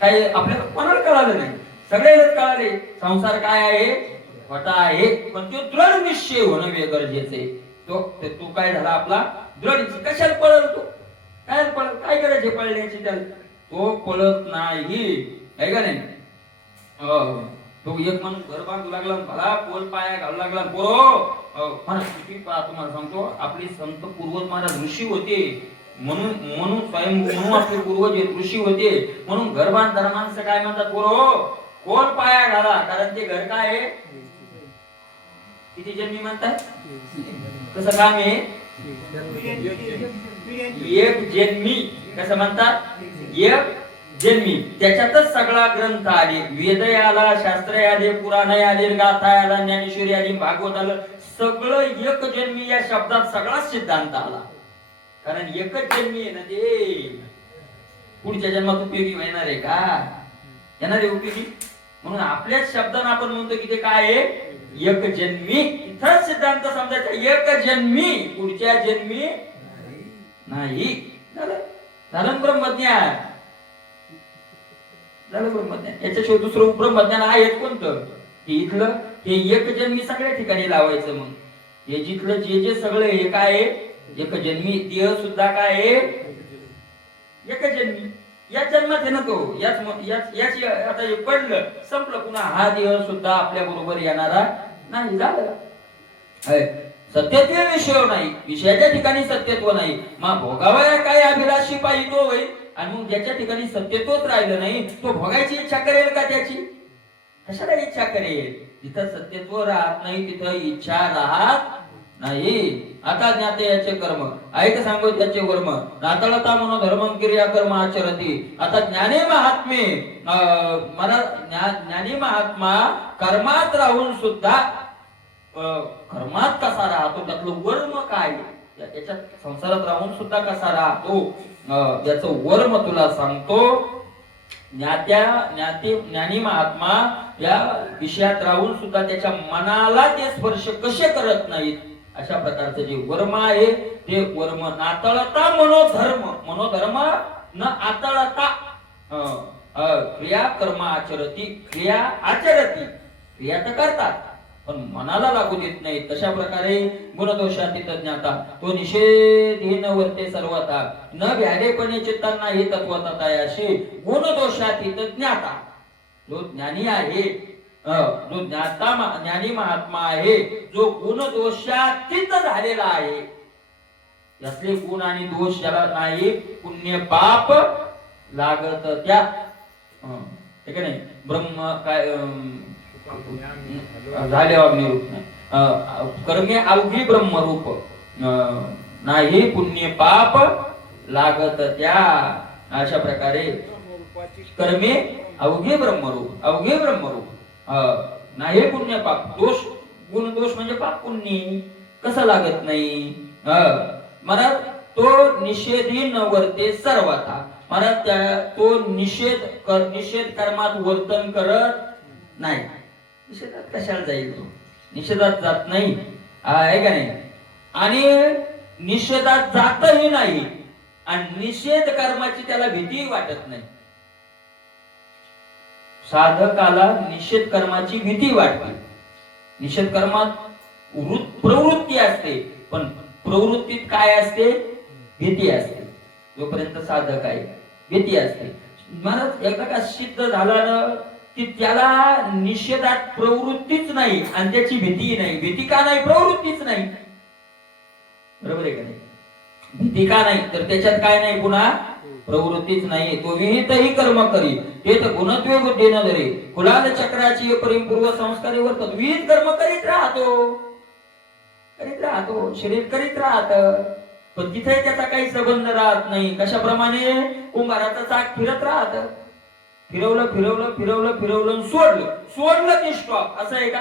काही आपल्याला कोणाला कळालं नाही सगळ्यालाच कळाले संसार काय आहे खोटा आहे. पण तो दृढ निश्चय होणं गरजेचं आहे. तो काय झाला आपला दृढ निश्चय. कशाला पळल तो काय पळल काय करायचे पळण्याची त्याला तो पळत नाही आहे का नाही. तो एक माणूस घर बांधू लागला मला पोल पाया घालू लागला. तुम्हाला सांगतो आपले संत पूर्वज महाराज ऋषी होते म्हणून स्वयं आपले पूर्वज ऋषी होते म्हणून घर बांधताना माणसं काय म्हणतात कोल पाया घाला. कारण ते घर काय आहे किती जन्मी म्हणतात कसं काम आहे एक जन्मी कसं म्हणतात एक जन्मी. त्याच्यातच सगळा ग्रंथ आले. वेद आला शास्त्र आले पुराण आले गाथा आला ज्ञानेश्वरी आली भागवत आलं. सगळं एक जन्मी या शब्दात सगळा सिद्धांत आला. कारण एकच जन्मी आहे ना ते पुढच्या जन्मात उपयोगी येणार आहे का येणार आहे उपयोगी. म्हणून आपल्याच शब्दाने आपण म्हणतो की ते काय आहे एक जन्मी. इथं सिद्धांत समजायचा एक जन्मी पुढच्या जन्मी नाही. झालं ब्रह्मज्ञान झालं ब्रह्मज्ञान. याच्याशिवाय दुसरं ब्रह्मज्ञान आहे कोणतं हे इथलं हे एक जन्मी सगळ्या ठिकाणी लावायचं. मग हे जिथलं जे सगळं हे काय आहे एक जन्मी. देह सुद्धा काय आहे एक जन्मी. या जन्मात आहे ना तो याच आता हे पडलं संपलं. पुन्हा हा देह सुद्धा आपल्या बरोबर येणारा नाही. झालं सत्यत्व विषय नाही. विषयाच्या ठिकाणी सत्यत्व नाही. मग भोगावया काय अभिलाषी पाहिजे तो होईल. आणि मग ज्याच्या ठिकाणी सत्यत्वच राहिलं नाही तो भोगायची इच्छा करेल का त्याची कशाला इच्छा करेल. जिथं सत्यत्व राहत नाही तिथं इच्छा राहत नाही. आता ज्ञाते याचे कर्म ऐक सांगतो त्याचे कर्म नातळता म्हणून धर्म क्रिया कर्म आचरती. आता ज्ञानी महात्मे मला ज्ञानी महात्मा कर्मात राहून सुद्धा कर्मात कसा राहतो त्यातलं वर्म काय त्याच्यात संसारात राहून सुद्धा कसा राहतो याचं वर्म तुला सांगतो. ज्ञानी महात्मा या विषयात राहून सुद्धा त्याच्या मनाला ते स्पर्श कसे करत नाहीत अशा प्रकारचं जे वर्म आहे ते वर्म नातळता मनोधर्म न आतळता क्रिया कर्म आचरती. क्रिया आचरती क्रिया तर करतात पण मनाला लागू देत नाही. तशा प्रकारे गुणदोषातीत ज्ञाता तो निषेधीन वर्ते सर्वथा न व्यालेपणे चित्तांना हे तत्वता अशी गुणदोषातीत ज्ञाता जो ज्ञानी आहे जो ज्ञानी महात्मा आहे, जो गुण दोषातीत झालेला आहे, यातले गुण आणि दोष ज्याला नाही, पुण्य पाप लागत त्या ठीक आहे नाही, ब्रह्म काय झाले अग्निरूप कर्मे अवघी ब्रह्मरूप नाही, पुण्य पाप लागत त्या. अशा प्रकारे कर्मे अवघे ब्रह्मरूप, अवघे ब्रह्मरूप नाही, पुण्य पाप दोष, गुण दोष म्हणजे पाप पुण्य कसं लागत नाही. मला तो निषेधी न वर्ते सर्वथा, मला तो निषेध कर्मात वर्तन करत नाही. निषेधात कशाला जाईल तो, निषेधात जात नाही आहे का नाही, आणि निषेधात जातही नाही, आणि निषेध कर्माची त्याला भीती वाटत नाही. साधकाला निषेध कर्माची भीती वाटते. निषेध कर्मात प्रवृत्ती असते, पण प्रवृत्तीत काय असते, भीती असते. जोपर्यंत साधक आहे भीती असते. महाराज एकदा का सिद्ध झाला ना की त्याला निषेधात प्रवृत्तीच नाही आणि त्याची भीती नाही. भीती का नाही, प्रवृत्तीच नाही. बरोबर आहे का नाही, भीती का नाही, तर त्याच्यात काय नाही, पुन्हा प्रवृत्तीच नाही. तो विहितही कर्म करी ते तर गुणत्वे बुद्धी न धरे, कुलाल चक्राची परिपूर्व संस्कारी वर्तत. विहित कर्म करीत राहतो, शरीर करीत राहत, पण तिथे त्याचा काही संबंध राहत नाही. कशाप्रमाणे कुंभाराचा चाक फिरत राहत, फिरवलं सोडलं ते स्टॉप, असं आहे का,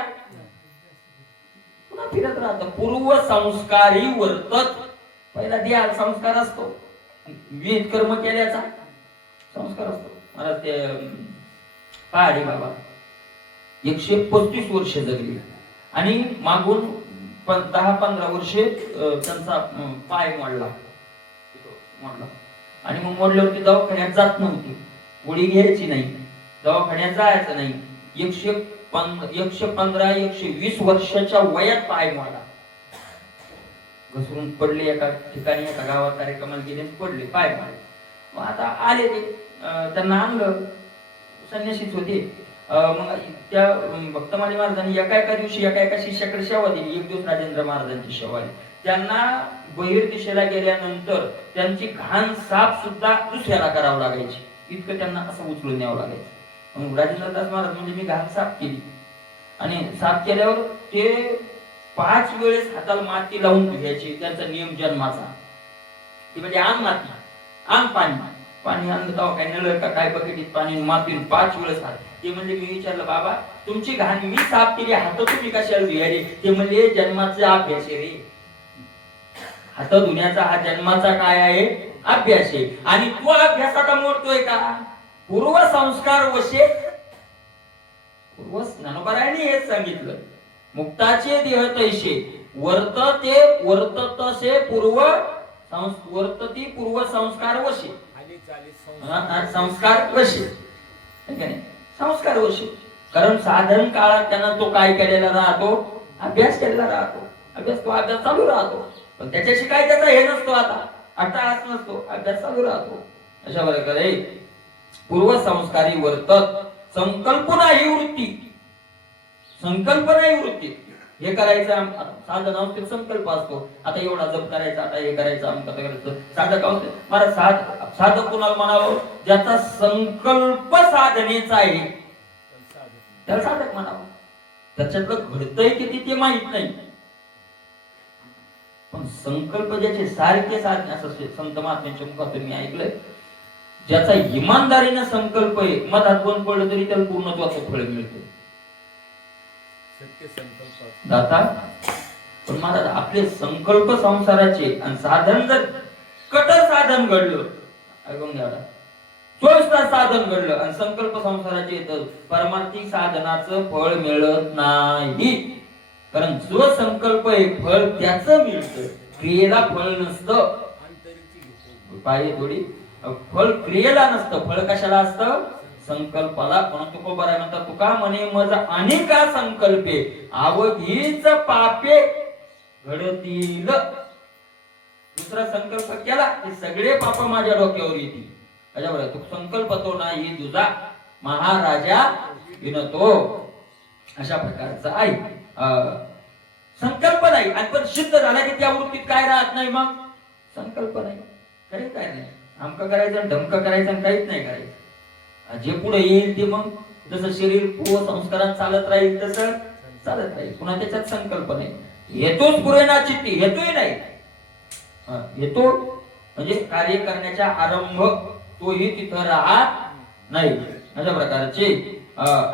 पुन्हा फिरत राहत. पूर्व संस्कारी वर्तत, पहिला द्या संस्कार असतो, विहित कर्म केल्याचा संस्कार असतो. मला ते पहाडी बाबा 135 वर्ष जगली आणि मागून 10-15 वर्षे त्यांचा पाय मोडला आणि मग मोडल्यावरती दवाखान्यात जात नव्हती, गोळी घ्यायची नाही, दवाखान्यात जायचं नाही. 115-120 वर्षाच्या वयात पाय मोडला, घसरून पडले एका ठिकाणी, एका गावात कार्यक्रमाला गेले, पडले, पाय मारले. मग आता आले ते, त्यांना आणलं, संन्यासीच होते. मग त्या भक्तमाली महाराजांनी एका दिवशी एका शिष्याकडे सेवा दिली. एक दिवस राजेंद्र महाराजांची सेवा दिली. त्यांना बहिर्दिशेला गेल्यानंतर त्यांची घाण साफ सुद्धा दुसऱ्याला करावं लागायची, इतकं त्यांना असं उचलून न्यावं लागायचं. मग राजेंद्रदास महाराज म्हणजे मी घाण साफ केली, आणि साफ केल्यावर ते 5 वेळेस हाताला माती लावून घ्यायची, त्यांचा नियम जन्माचा. ती म्हणजे आण माती, आण पाणी आणलं काय नळ का काय बकेटीत पाणी माती 5 वेळेस हात. ते म्हणजे मी विचारलं, बाबा तुमची घाण मी साफ केली, हात तुम्ही कशाला धुयाले? ते म्हणजे जन्माचा अभ्यास आहे रे, हात धुण्याचा हा जन्माचा काय आहे, अभ्यास आहे. आणि तो अभ्यास आता मोडतोय का, पूर्व संस्कार वशे. पूर्व ज्ञानोबारायांनी हेच सांगितलं, मुक्ताचे देह तैसे वर्ततसे पूर्व वर्तती पूर्व संस्कार वशे, संस्कार वशे, संस्कार वशे. कारण साधारण काळात त्यांना तो काय केलेला राहतो, अभ्यास केलेला राहतो. तो अभ्यास चालू राहतो, पण त्याच्याशी काय त्याचा हे नसतो, आता अट्टाहास नसतो, अभ्यास चालू राहतो. अशा प्रकारे पूर्व संस्कारी वर्तत. संकल्पना ही वृत्ती हे करायचं साधन संकल्प असतो. आता एवढा जप करायचा, आता हे करायचं, आमचं करायचं. साधक मला साधक कुणाला म्हणावं, ज्याचा संकल्प साधनेचा आहे त्याला साधक म्हणावं. त्याच्यातलं घडतंय किती ते माहित नाही, पण संकल्प ज्याचे सारखे साधने, असं संत महात्म्यांच्या मुखातून मी ऐकलंय, ज्याचा इमानदारीनं संकल्प आहे, मधात बंद पडलं तरी त्याला पूर्णत्वाचं फळ मिळतं. दाता पण महाराज आपले संकल्प संसाराचे आणि साधन जर कटर साधन घडलं, ऐकून घ्या, 24 तास साधन घडलं आणि संकल्प संसाराचे, तर परमार्थिक साधनाचं फळ मिळत नाही. कारण जो संकल्प आहे फळ त्याचं मिळतं, क्रियेला फळ नसतं. पाहिजे थोडी फळ क्रियेला नसतं, फळ कशाला असतं, संकल्पाला. म्हणून तुकोबाराय म्हणतात, तुका म्हणे मज अनेका संकल्पे अवघीच पापे घडतील. दुसरा संकल्प केला की सगळे पाप माझ्या डोक्यावर येतील. त्याच्याबरोबर तू संकल्प तो नाही तुझा महाराजा विनतो. अशा प्रकारचं आहे. संकल्प नाही आणि पण सिद्ध झाला की त्या वृत्तीत काय राहत नाही. मग संकल्प नाही, काही काय नाही, आमकं करायचं ढमकं करायचं आणि काहीच नाही करायचं. जे पुढे येईल ते मग जसं शरीर पूर्व संस्कारात चालत राहील तसं चालत राहील. पुन्हा त्याच्यात संकल्प नाही. हेतूच पुरेना चित्ती, हेतूही नाही. हेतू म्हणजे कार्य करण्याचा आरंभ तोही तिथं राहत नाही. अशा प्रकारचे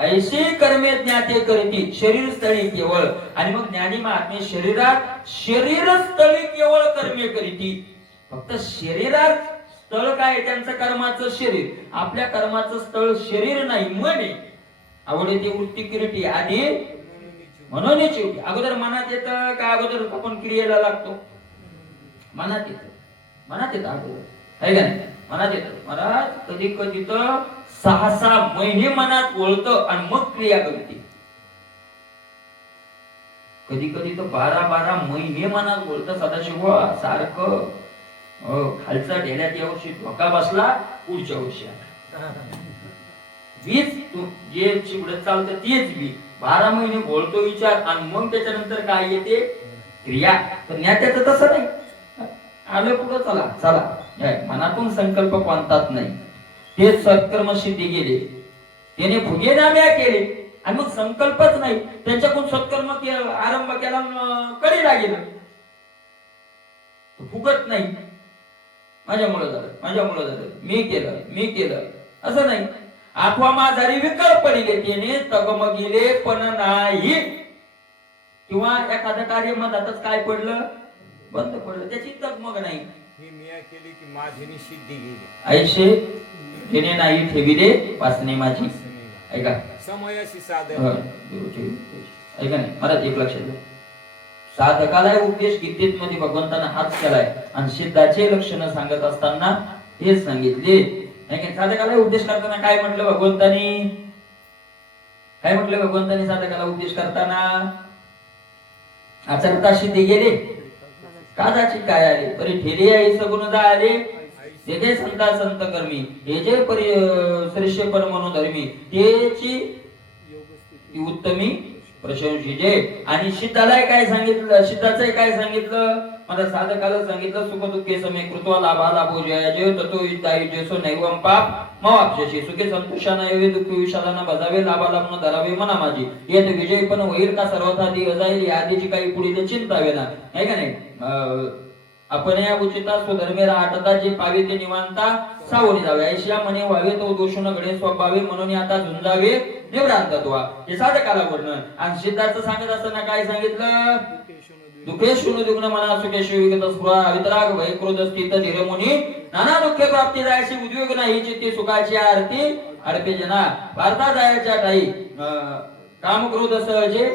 ऐशी कर्मे ज्ञाते करती शरीर स्थळी केवळ. आणि मग ज्ञानी महात्मे शरीरात शरीर स्थळी केवळ कर्मे करीती. फक्त शरीरात स्थळ काय, त्यांचं कर्माचं शरीर. आपल्या कर्माचं स्थळ शरीर नाही, मन आहे. आवडे ते वृत्ती किरीटी आधी म्हणून अगोदर मनात येतं का अगोदर आपण क्रियेला लागतो? मनात येतं, मनात येतं अगोदर, आहे का नाही? मनात येतं. मनात कधी कधी तर 6-6 महिने मनात वळतं आणि मग क्रिया करते. कधी कधी तर 12-12 महिने मनात वळतं. सदाशिव सारखं खालचा ढेऱ्यात या वर्षी धोका बसला, पुढच्या वर्षी वीज जे चिवडत चालतं तेच बी 12 महिने बोलतो विचार आणि मग त्याच्यानंतर काय येते? क्रिया. तर ज्ञात्याचं तसं नाही. आलं पुढं चला चला, मनातून संकल्प कोणताच नाही. ते सत्कर्म सिद्धी गेले, त्याने भुगे नाम्या केले आणि मग संकल्पच नाही. त्यांच्याकडून सत्कर्म आरंभ केला, कडेला गेलं, फुगत नाही. माझ्यामुळे झालं, माझ्यामुळे झालं, मी केलं असं नाही. आठवा माझारी विकल पडिले त्याने तगमगिले पण नाही. किंवा एखादं कार्य मधातच काय पडलं, बंद पडलं, त्याची तगमग नाही. ही मिया केली की माझी सिद्धी गेली. ऐशे तिने नाही ठेविले वासने माझी. ऐका समयाशी साधन. ऐका नाही, मला एक लक्षात घ्या. साधकाला उपदेश गीतेत मध्ये भगवंतानं हाच केलाय आणि सिद्धाचे लक्षण सांगत असताना हेच सांगितले. साधकाला उपदेश करताना काय म्हटलं भगवंतानी? काय म्हटलं भगवंतानी साधकाला उपदेश करताना? आचरता सिद्धी गेले कादाची काय आले परी ठेले आई सगुण जा आले जे जे संता संत कर्मी हे जे परी श्रेष्ठ पर मनोधर्मी त्याची उत्तमी प्रशंसी जे. आणि सिद्धाला काय सांगितलं? सिद्धाचं काय सांगितलं? मला साधकाला सांगितलं सुख दुःखे समे कृत्वा लाभा लाभो जया जय ततो विद्याय जसो नैवम पाप मवापशेषी सुखे संतोषाना येवे दुःख विषादाना बजावे लाभा लाभून धरावे मना माझी. येत विजय पण होईल का सर्वथा दिव जाईल या आधीची काही पुढील चिंता वेना. आहे का नाही? आपण या उचिता स्वधर्मे राहता जे पावे ते निवांता सावली जावे. ऐशिया म्हणे व्हावे तो दोषून घडे स्वभावे म्हणून आता झुंजावे निवृत्तत्वा. हे साधकाला वर्णन. आणि सिद्धाचं सांगत असताना काय सांगितलं? दुःखेशु दुग्न मना सुखेशु विगत स्पृहा वितराग भय क्रोध स्थित धीर मुनी नाना दुःखे प्राप्ती जायची उद्योग नाही चित्ती सुखाची आरती अडपे जना. भारता जायच्या काही काम क्रोध सहजे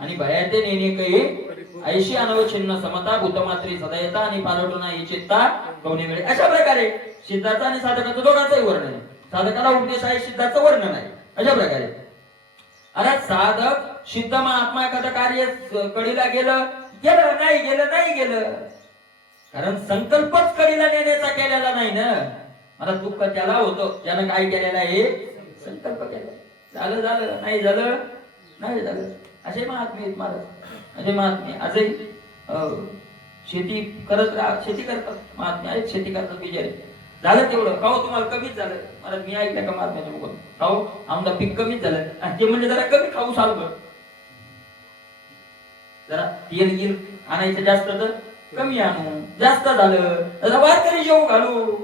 आणि भयाते नेणे काही ऐशी अनवचिन्ह समता भूतमात्री सदयता आणि पालटून ही चित्ता कवनी वेळे. अशा प्रकारे सिद्धाचा आणि साधकाचं दोघांचंही वर्णन आहे. साधकाला उपदेश आहे, सिद्धाचं वर्णन आहे. अशा प्रकारे अरे साधक सिद्ध महात्मा एखादं कार्य कडीला गेलं नाही गेलं कारण संकल्पच कडीला नेण्याचा केलेला नाही ना. मला दुःख त्याला होतं ज्यानं काय केलेलं आहे? संकल्प केला. झालं नाही झालं. असे महात्मे आहेत महाराज, असे महात्मे आजही शेती करतात. महात्मे आहेत, शेती करतात बिचारे. झालं तेवढं खाऊ तुम्हाला कमीच झालं. मला मी ऐकलं का महात्म्याच्या मुखात खाऊ आमचा पीक कमीच झालं. आणि ते म्हणजे जरा कमी खाऊ सांग, जरा तेल गिल आणायचं जास्त तर कमी आणू, जास्त झालं जरा वारकरी जेवू घालू.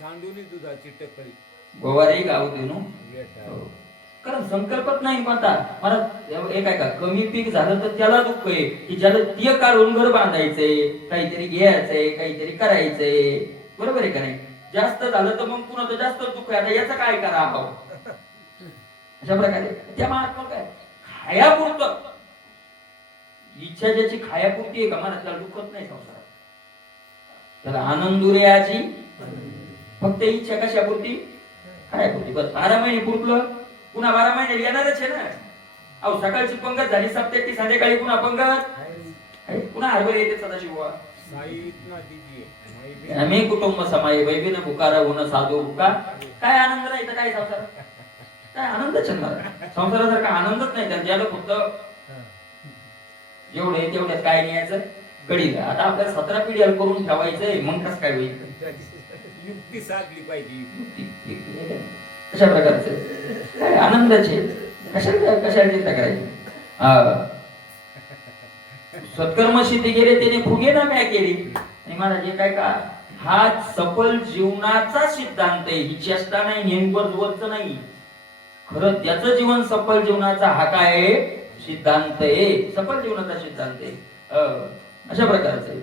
सांडूनी दुधाची टक्करी गोवारी गाव देणू. कारण संकल्पच नाही कोणता. मला एक आहे का कमी पीक झालं तर त्याला दुःख आहे की ज्याला ते काढून घर बांधायचंय, काहीतरी घ्यायचंय, काहीतरी करायचंय. बरोबर आहे का नाही? जास्त झालं तर मग पुन्हा तर जास्त दुःख आहे. आता याचं काय करा? अशा प्रकारे त्या महात्मा काय खायापुरतं इच्छा ज्याची खायापुरती आहे का मला त्याला दुःखत नाही संसारात. त्याला आनंदुर्याची फक्त इच्छा कशापुरती? खायापुरती. बस 12 महिने पुरलं पुन्हा 12 महिने येणारच आहे ना. अहो सकाळची पंगत झाली सप्त्याची, संध्याकाळी पुन्हा पंगत, पुन्हा हरभर येते सदाशिव. मी कुटुंब समाये वैबिन पुकारा होणं साधू का काय आनंद नाही तर काय संसार. काय आनंदच आहे मला संसारासारखा आनंदच नाही त्याला. ज्याला फक्त जेवढे तेवढ्यात काय न्यायचं कडीला. आता आपल्याला 17 पिढ्या करून ठेवायचंय, मग कसं काय होईल? युक्ती साधली पाहिजे. कशा प्रकारचे काय आनंदाचे कशाला चिंता करायची? सत्कर्म सिद्धी गेले त्याने फुगे ना म्या केली. आणि मला जे काय का हा सफल जीवनाचा सिद्धांत आहे, ही चेष्टा नाही, नेमकं नाही. खरं त्याचं जीवन सफल जीवनाचा हा काय आहे? सिद्धांत आहे, सफल जीवनाचा सिद्धांत आहे. अशा प्रकारचे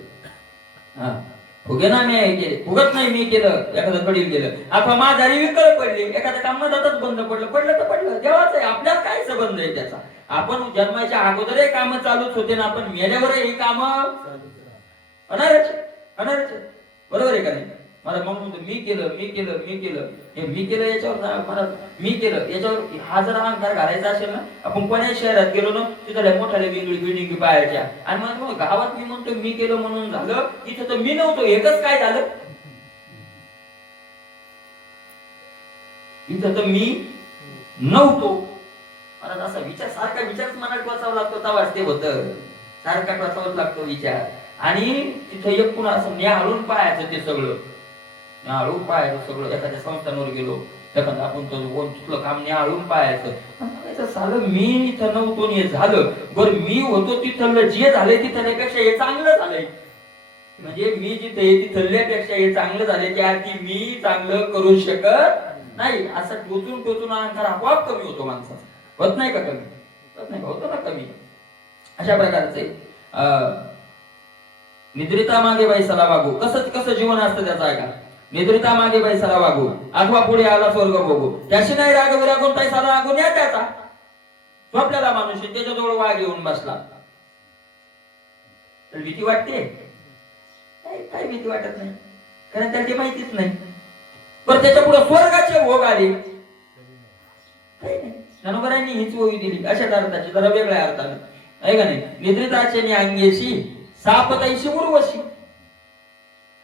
फुगे ना मी केले, फुगत नाही मी केलं, एखादं कडील गेलं अथवा माझारी विकळ पडली, एखाद्या कामातच बंद पडलं तर पडलं, देवाच आहे. आपल्याला काय संबंध आहे त्याचा? आपण जन्माच्या अगोदर काम चालूच होते ना, आपण मेल्यावर ही काम होणारच. बरोबर आहे का नाही? मला म्हणून मी केलं याच्यावर मला मी केलं याच्यावर हा जर अहंकार घालायचा असेल ना, आपण कोण्या शहरात गेलो ना, तिथल्या मोठ्याला वेगळी बिल्डिंग पाहायच्या आणि मग गावात मी म्हणतो मी केलं म्हणून झालं, तिथं तर मी नव्हतो, एकच काय झालं? इथं तर मी नव्हतो. मला असा विचार सारखा विचारच मनात वाचावा लागतो, तेव्हाच ते होतं. सारखा वाचावाच लागतो विचार. आणि तिथं एक पुन्हा असं न्याहाळून पाहायचं ते सगळं, न्याहाळून पाहायचं सगळं. एखाद्या संस्थांवर गेलो एखादं आपण तिथलं काम न्याहाळून पाहायचं. झालं मी इथं नव्हतो हे झालं, बरं मी होतो तिथलं जे झालंय तिथल्यापेक्षा हे चांगलं झालंय. म्हणजे मी जिथे तिथल्यापेक्षा हे चांगलं झालंय, त्या आधी मी चांगलं करू शकत नाही. असं टोचून अहंकार आपोआप कमी होतो माणसाचा. होत नाही का कमी? होत नाही, होतो ना कमी. अशा प्रकारचे निद्रिता मागे बैसाला वागू. कसं जीवन असतं त्याचं ऐका. निद्रिता मागे बैसाला वागू अथवा पुढे आला स्वर्ग बघू, त्याशी नाही राग विरागून पैसाला लागून या त्याचा. झोपलेला माणूस त्याच्याजवळ वाघ येऊन बसला तर भीती वाटते? काय भीती वाटत नाही, कारण त्याला ते माहितीच नाही. पण त्याच्या पुढे स्वर्गाचे भोग आले, जनावरांनी हीच ओवी दिली. अशा अर्थाची जरा वेगळ्या अर्थाने आहे का नाही. निद्रिताचे अंगेशी सापताईशी उर्वशी.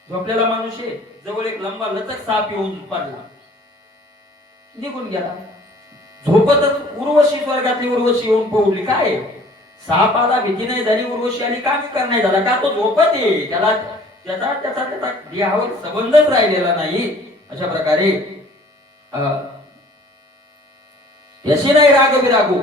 झोपलेला माणूस आहे, जवळ एक लंबा लचक साप येऊन पडला, निघून गेला. झोपतच उर्वशी, स्वर्गातली उर्वशी येऊन पोहली. काय सापाला भीती नाही झाली, उर्वशी आली का नाही झाला? का तो झोपत आहे, त्याला त्याचा देहावर संबंधच राहिलेला नाही. अशा प्रकारे यशी नाही राग विरागू.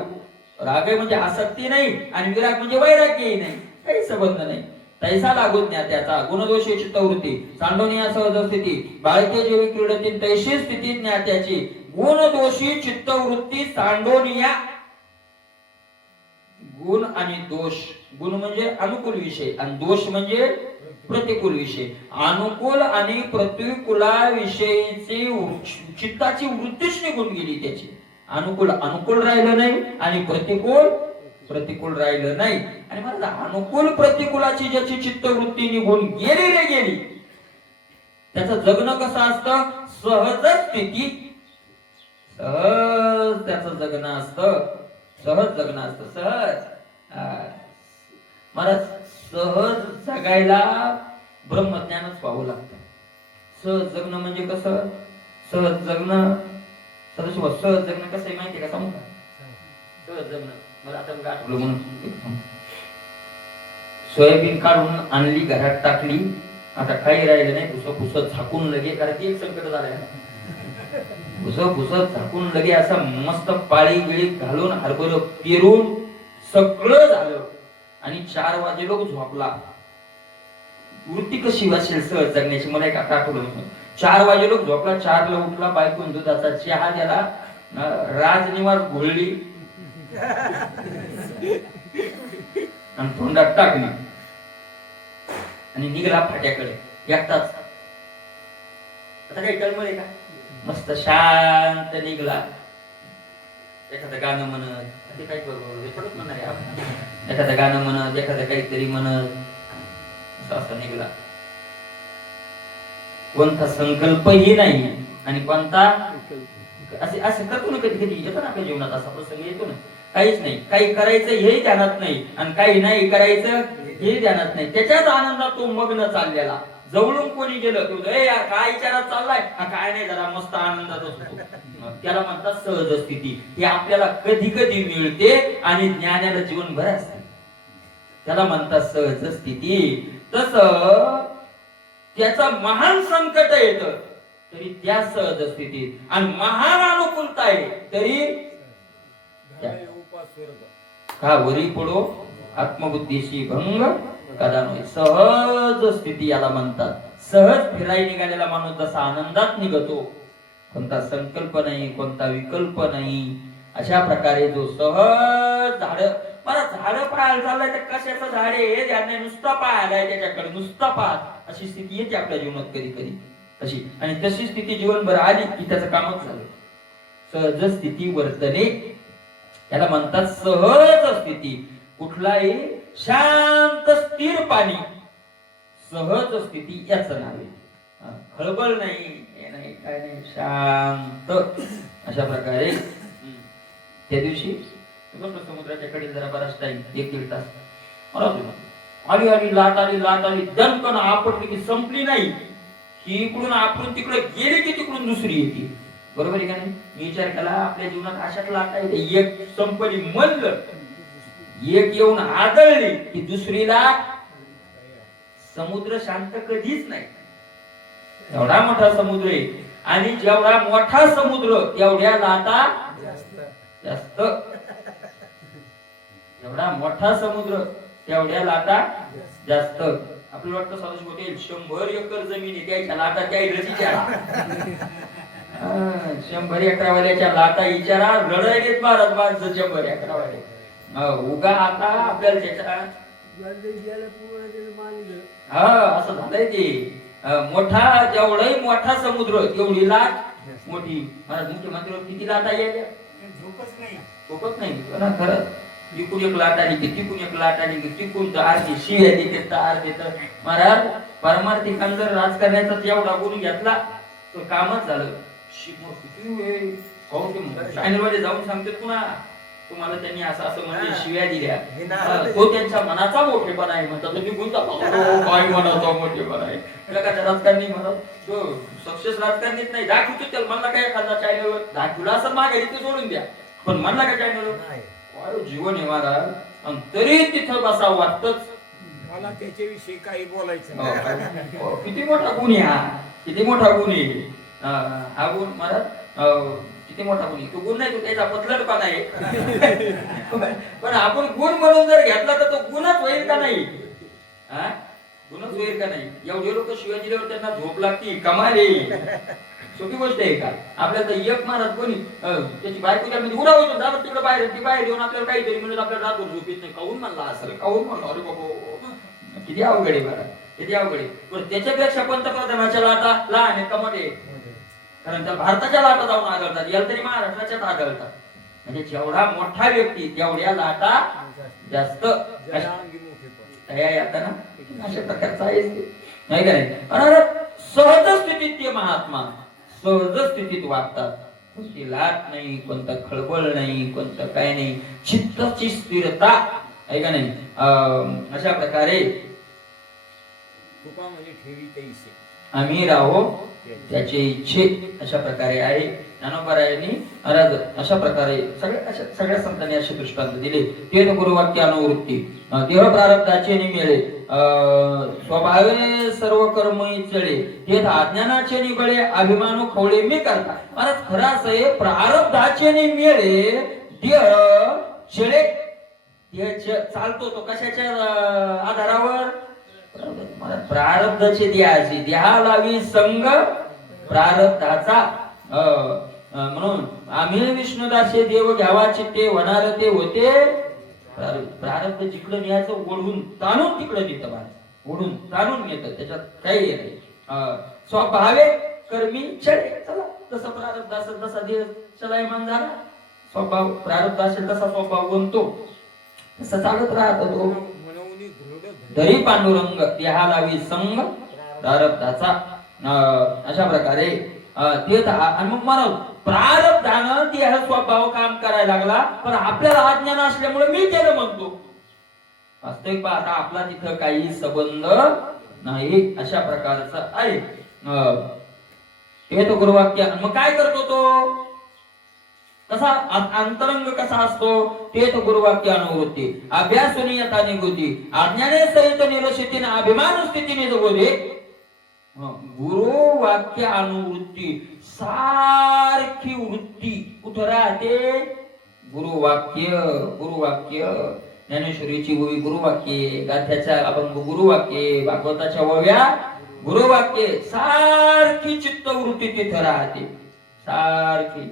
राग म्हणजे आसक्ती नाही आणि विराग म्हणजे वैराग्यही नाही, काही संबंध नाही. तैसा लागून ज्ञात्याचा गुणदोषी चित्तवृत्ती सांडोनिया सहज स्थिती बाळके जेवी क्रीडतील तैशी स्थिती ज्ञात्याची गुणदोषी चित्तवृत्ती सांडोनिया. गुण आणि दोष, गुण म्हणजे अनुकूल विषय आणि दोष म्हणजे प्रतिकूल विषय. अनुकूल आणि प्रतिकूलाविषयीची चित्ताची वृत्तीच निघून गेली त्याची. अनुकूल राहिलं नाही आणि प्रतिकूल राहिलं नाही. आणि मला अनुकूल प्रतिकूलाची ज्याची चित्तवृत्ती निघून गेली त्याचं जगणं कसं असतं? सहज स्थिती, सहज त्याचं जगणं असतं, सहज. मला सहज जगायला ब्रह्मज्ञानच पाहावं लागतं. सहज जगणं म्हणजे कसं? सहज जगणं कसं आहे माहितीये का? सांगू का? सहज जगणं मला आता आठवलं म्हणून. सोयाबीन काढून आणली, घरात टाकली, आता काही राहिलं नाही, पुसत झाकून लगे, कारण ते एक संकट झालंय. पुसत झाकून लगे असं मस्त पाळी गिळी घालून हरभर पेरून सगळं झालं आणि 4 वाजे लोक झोपला. वृत्ती कशी असेल सहज जगण्याची मला एक आता आठवलं. 4 वाजे लोक झोपला, 4 ला उठला, बायकून दुधाचा चहा द्याला, राजनिवार घोळली आणि तोंडात टाकली आणि निघाला फाट्याकडे एकटाच. आता काही कळमळ आहे का? मस्त शांत निघला. एखादं गाणं म्हणत, ते काही थोडंच म्हणणार आहे आपण, एखादं गाणं म्हणत, एखादं काहीतरी म्हणत असं निघला. कोणता संकल्पही नाही आणि कोणता असं करतो ना, कधी येतो ना आपल्या जीवनात असा प्रसंग येतो ना, काहीच नाही, काही करायचं हेही ध्यानात नाही आणि काही नाही करायचं हेही ध्यानात नाही. त्याच्याच आनंदात तो मग्न चाललेला. जवळून कोणी गेलं की ए यार काय विचारात चाललाय, हा काय नाही जरा मस्त आनंदात असतो, त्याला म्हणतात सहज स्थिती. ही आपल्याला कधी कधी मिळते आणि ज्ञानाला जीवनभर असते, त्याला म्हणतात सहज स्थिती. तसं त्याचा महान संकट येत तरी त्या सहज स्थितीत, आणि महान अनुकूलता आहे तरी का वरी पडो आत्मबुद्धीशी भंग कदा नये. सहज स्थिती याला म्हणतात. सहज फिरायला निघालेला माणूस जसा आनंदात निघतो, कोणता संकल्प नाही, कोणता विकल्प नाही, अशा प्रकारे जो सहज मला झाड पाहायला चाललाय तर कशाचं झाड आहे त्याने नुसता पाहायलाय, त्याच्याकडे नुसता पाहत, अशी स्थिती येते आपल्या जीवनात कधी कधी तशी. आणि तशी स्थिती जीवनभर आली की त्याचं कामच झालं. सहज स्थिती वर्तने त्याला म्हणतात सहज स्थिती. कुठलाही शांत स्थिर पाणी सहज स्थिती याचं नाव आहे. खळबळ नाही, हे नाही, काय नाही, शांत अशा प्रकारे. त्या दिवशी समुद्राच्या कडे जरा बराच टाइम, 1-1.5 तास आली आली लाट आली दणकन आपटली की संपली नाही की इकडून आपण तिकडे गेली की तिकडून दुसरी येते. बरोबर आहे का नाही? मी विचार केला आपल्या जीवनात अशात लाट आहे, एक संपली मल्ल, एक येऊन आदळली की दुसरी लाट. समुद्र शांत कधीच नाही, एवढा मोठा समुद्र आहे, आणि जेवढा मोठा समुद्र तेवढ्या लाटा जास्त. एवढा मोठा समुद्र तेवढ्या लाटा जास्त. आपल्याला वाटतं साधारण होते 100 एकर जमीन आहे, त्याच्या लाटा त्या रजीच्या 100 एकरावाल्याच्या लाटा विचारा रडायलेत भारत माणसं 100 एकरावाले. उगा आता आपल्याला त्याच्या असं झालंय ते. मोठा जेवढाही मोठा समुद्र तेवढी लाट मोठी. मुख्यमंत्र्यावर किती लाटा यायच्या, झोपच नाही खरं. तिकून एक लाट आली की तिकून एक लाट आली की तिकून अर्धी शिव्या देते तार देत. महाराज परमार्थिकांना जर राजकारण्याचा एवढा गुण घेतला तर कामच झालं. चॅनलमध्ये जाऊन सांगते पुन्हा तुम्हाला त्यांनी असं असं म्हणजे शिव्या दिल्या, तो त्यांच्या मनाचा मोठेपणा आहे म्हणतात. तुम्ही गुंता काय म्हणतो मोठेपणा आहे राजकारणी म्हणत, तो सक्सेस राजकारणीच नाही. दाखवतो त्याला म्हणला काय एखादा चॅनलवर दाखवला असं मागे ते सोडून द्या, पण म्हणला काय चॅनलवर जीवन आहे महाराज, आणि तरी तिथं बसावं वाटतच. मला त्याच्याविषयी काही बोलायचं नाही. किती मोठा गुण आहे हा, किती मोठा गुण आहे हा गुण महाराज, किती मोठा गुण आहे. तो गुण नाही, तो त्याचा पतलटपणा आहे. पण आपण गुण म्हणून जर घेतला तर तो गुणच होईल का नाही? गुणच होईल का नाही? एवढे लोक शिवाय दिल्यावर त्यांना झोप लागती, कमाल आहे. सोपी गोष्ट आहे का? आपल्याला तर एक महाराज कोणी त्याची बायको त्यामध्ये उडावतो दाबत तिकडे बाहेर, ती बाहेर येऊन आपल्याला काहीतरी म्हणून आपल्याला रातभर झोप येत नाही. काहून म्हणला असं, काहून म्हणला, अरे बाबा किती अवघड आहे मला, किती अवघड आहे. पण त्याच्यापेक्षा पंतप्रधानाच्या लाटा लहान आहेत का मोठे? कारण त्या भारताच्या लाटा जाऊन आढळतात, याला तरी महाराष्ट्राच्याच आढळतात. म्हणजे जेवढा मोठा व्यक्ती तेवढ्या लाटा जास्त. आता ना अशा प्रकारचा आहे नाही का नाही? सहज स्थितीत ते महात्मा सहज स्थितीत वागतात. कोणती लाट नाही, कोणता खळबळ नाही, कोणतं काय नाही, चित्ताची स्थिरता आहे का नाही? अशा प्रकारे आम्ही राहो त्याचे इच्छे अशा प्रकारे आहे. ज्ञानोबारायांनी महाराज अशा प्रकारे सगळ्या संतांनी असे दृष्टांत दिले. तेच गुरुवाक्य अनुवृत्ती देह प्रारब्धाचे निमिळे स्वभावे सर्व कर्म चळे, तेच अज्ञानाचे निबळे अभिमानू खवळे मी करता. महाराज खरं असं आहे, प्रारब्धाचे निमिळे देह चळे. देह चालतो तो कशाच्या आधारावर? प्रारब्धाचे देहाची देहा लावी संग प्रारब्धाचा. म्हणून आम्ही विष्णुदासे देव घ्यावा चित्ते होणार ते होते. प्रारब्ध जिकडं न्यायचं ओढून ताणून तिकडं देतं बाहेर, ओढून ताणून येतं, त्याच्यात काही नाही. स्वभावे कर्मी चढे. चला तसं प्रारब्ध असेल तसा देह चलायमान झाला. स्वभाव प्रारब्ध असेल तसा स्वभाव बनतो, तसं चालत राहतो तो. दरी पांडुरंग देहा लावी संग प्रारब्धाचा. अशा प्रकारे ते आणि मग मला प्रारब्धानं देह स्वभाव काम करायला लागला, पण आपल्याला अज्ञान असल्यामुळे मी केलं म्हणतो. वास्तविक पाहता आपला तिथं काही संबंध नाही, अशा प्रकारचं आहे. हे तो गुरुवाक्य. मग काय करतो तो, कसा अंतरंग कसा असतो, ते तो गुरुवाक्य अनुवृत्ती. अभ्यासनीयता निगुती अज्ञाने सहित निरशितीने अभिमान स्थितीने जगोदे. गुरुवाक्य अनुवृत्ती सारखी वृत्ती कुठं राहते, गुरुवाक्य. गुरुवाक्य ज्ञानेश्वरीची ओवी गुरुवाक्ये, गाथ्याच्या अभंग गुरुवाक्ये, भागवताच्या ओव्या गुरुवाक्ये. सारखी चित्तवृत्ती तिथं राहते, सारखी.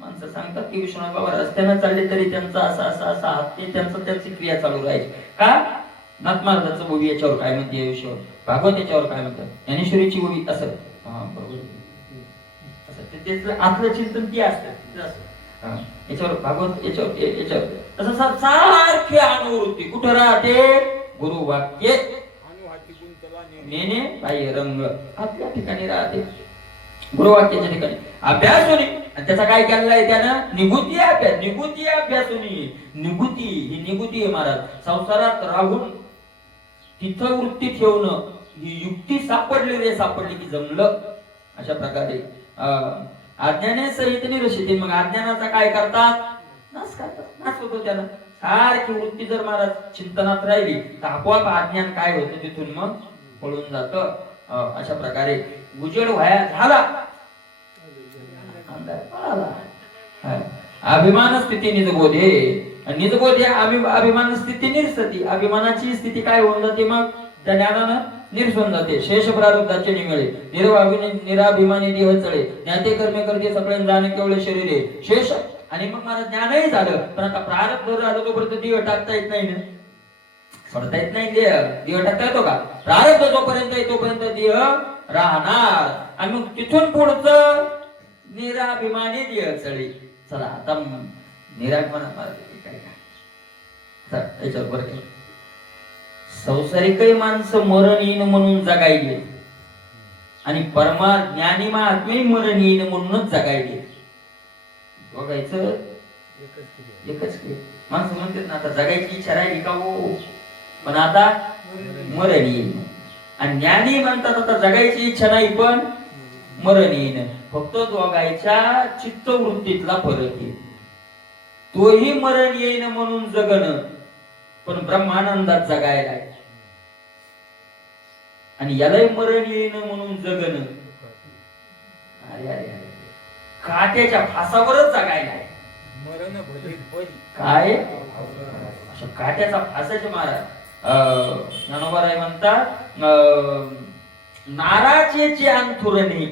माणसं सांगतात की विश्वनाथ बाबा रस्त्यानं चालले तरी त्यांचा असा असा असा हात, ते त्यांचं त्याची क्रिया चालू राहील का. नाथमार्गाचं ओवी याच्यावर काय म्हणते, या विषयावर. भागवत याच्यावर काय म्हणतात, ज्ञानेश्वरीची ओवी असं. बरोबर, असं त्याचं आतलं चिंतन ती असतं याच्यावर. भागवत याच्यावर तसं सारखी अनुवृत्ती कुठं राहते, गुरुवाक्ये. नेने बाह्य रंग आपल्या ठिकाणी राहते, गुरुवाक्याच्या ठिकाणी. अभ्यासुनी, आणि त्याचा काय केलेला आहे त्यानं, निगुती अभ्यास. निगुती अभ्यासुनी, निगुती ही निगुती आहे महाराज. संसारात राहून तिथं वृत्ती ठेवणं ही युक्ती सापडली रे, सापडली की जमलं. अशा प्रकारे अज्ञाने सहित निरशिती. मग अज्ञानाचा काय करतात, नाश करतात, नाश होतो त्याला. सारखी वृत्ती जर महाराज चिंतनात राहिली तर आपोआप अज्ञान काय होतं तिथून मग पळून जात. अशा प्रकारे उजेड व्हाया झाला, अभिमान स्थिती निजबोधे. निजबोधे अभिमान स्थिती निरसती. अभिमानाची स्थिती काय होऊन जाते, मग त्या ज्ञानानं निरसून जाते. शेष प्रारब्धाचे निमिळे निराभिमानी देह चळे, ज्ञाते कर्मे करते सगळे जाणे केवळ शरीरे शेष. आणि मग मला ज्ञानही झालं, पण आता प्रारब्ध झालं तोपर्यंत देह टाकता येत नाही ना, सोडता येत नाही. देह टाकता येतो का, प्रारब्ध जोपर्यंत आहे तोपर्यंत देह राहणार. आणि मग तिथून पुढचं निराभिमानी देह चळे. चला आता निराभिमान याच्यावर बरं. संसारिक माणसं मरण येईन म्हणून जगायले, आणि परमा ज्ञानी महात्मे मरण येईन म्हणूनच जगायले. बघायचं एकच की माणसं म्हणतात ना, आता जगायची इच्छा राहिली का हो, पण आता मरण येईन. आणि ज्ञानी म्हणतात आता जगायची इच्छा नाही पण मरण येईन. फक्त दोघांच्या चित्तवृत्तीतला फरक आहे. तोही मरण येईन म्हणून जगणं, पण ब्रह्मानंदात जगायला, आणि यालाही मरण येईन म्हणून जगणं अरे अरे अरे काट्याच्या फासावरच जगायला आहे. काय काट्याचा फासाचे महाराज ज्ञानोबाराय म्हणतात, नाराचे जे अंथुरणे.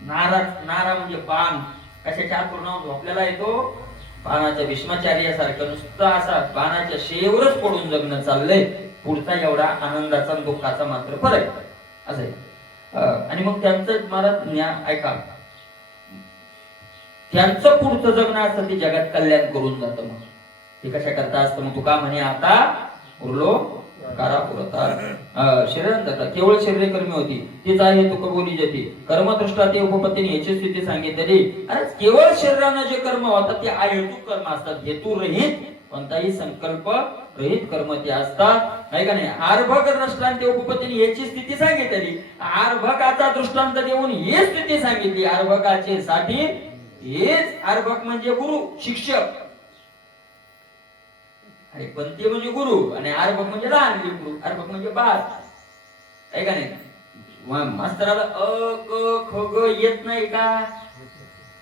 नारा म्हणजे बाण, कशाच्या अंथुरणावर झोपलेला येतो, बाणाच्या भीष्माचार्यासारखं नुसतं असा बाणाच्या शेवरच पडून जगणं चाललंय. पुढचा एवढा आनंदाचा आणि दुःखाचा मात्र फरक असं आहे. आणि मग त्यांचं महाराज ऐका, त्यांचं पुढचं जगणं असतं ते जगात कल्याण करून जातं. मग ते कशा करता असतं, मग तुका म्हणे आता उरलो कारा पुरता शरीरांत केवळ शरीर कर्मी होती तीच आहे तुका बोली जाते. कर्मदृष्टा ते उपपत्तीने याची स्थिती सांगितलेली. अरे केवळ शरीरानं जे कर्म होतात ते अहेतुक कर्म असतात, हेतू रहित कोणताही संकल्प रहित कर्म ते असतात, नाही का नाही. आर्भक दृष्टांत उपपत्तीने याची स्थिती सांगितलेली. आर्भकाचा दृष्टांत देऊन ही स्थिती सांगितली. आर्भकाचे साठी हेच आर्भक म्हणजे गुरु शिक्षक, आणि पंथी म्हणजे गुरु, आणि आर्भक म्हणजे लहान गुरु. आर्भक म्हणजे बाळ, आहे का नाही. मास्तराला अ क ख ग येत नाही का,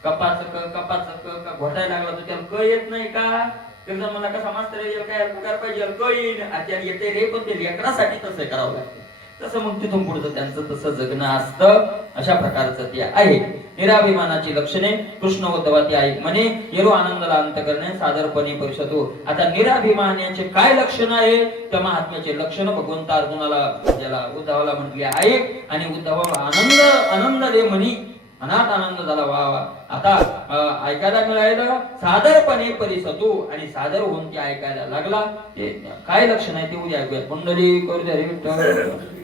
कपाच क घोटायला लागला तर त्याला क येत नाही का. त्याचा मला कसा मास्तर काय पगार पाहिजे, क येईल त्याला येते रे, पण ते लेकरासाठी तसं करावं लागतं. तसं मग तिथून पुढचं त्यांचं तसं जगणं असतं. अशा प्रकारचं ते आहे. निराभिमानाची लक्षणे कृष्ण उद्धवाती आहेत म्हणे, येरो आनंदाला अंत करणे सादरपणे परिषदो. आता निराभिमानाचे काय लक्षण आहे, त्या महात्म्याचे लक्षण भगवंत अर्जुनाला ज्याला उद्धवाला म्हटले आहे. आणि उद्धवाला आनंद दे म्हणी, अनाथ आनंद झाला. वा आता ऐकायला मिळालं सादरपणे परिसतो, आणि सादर होऊन ते ऐकायला लागला. ते काय लक्षण आहे ते उद्या ऐकूया. कुंडली करू द्या रे विठ्ठल.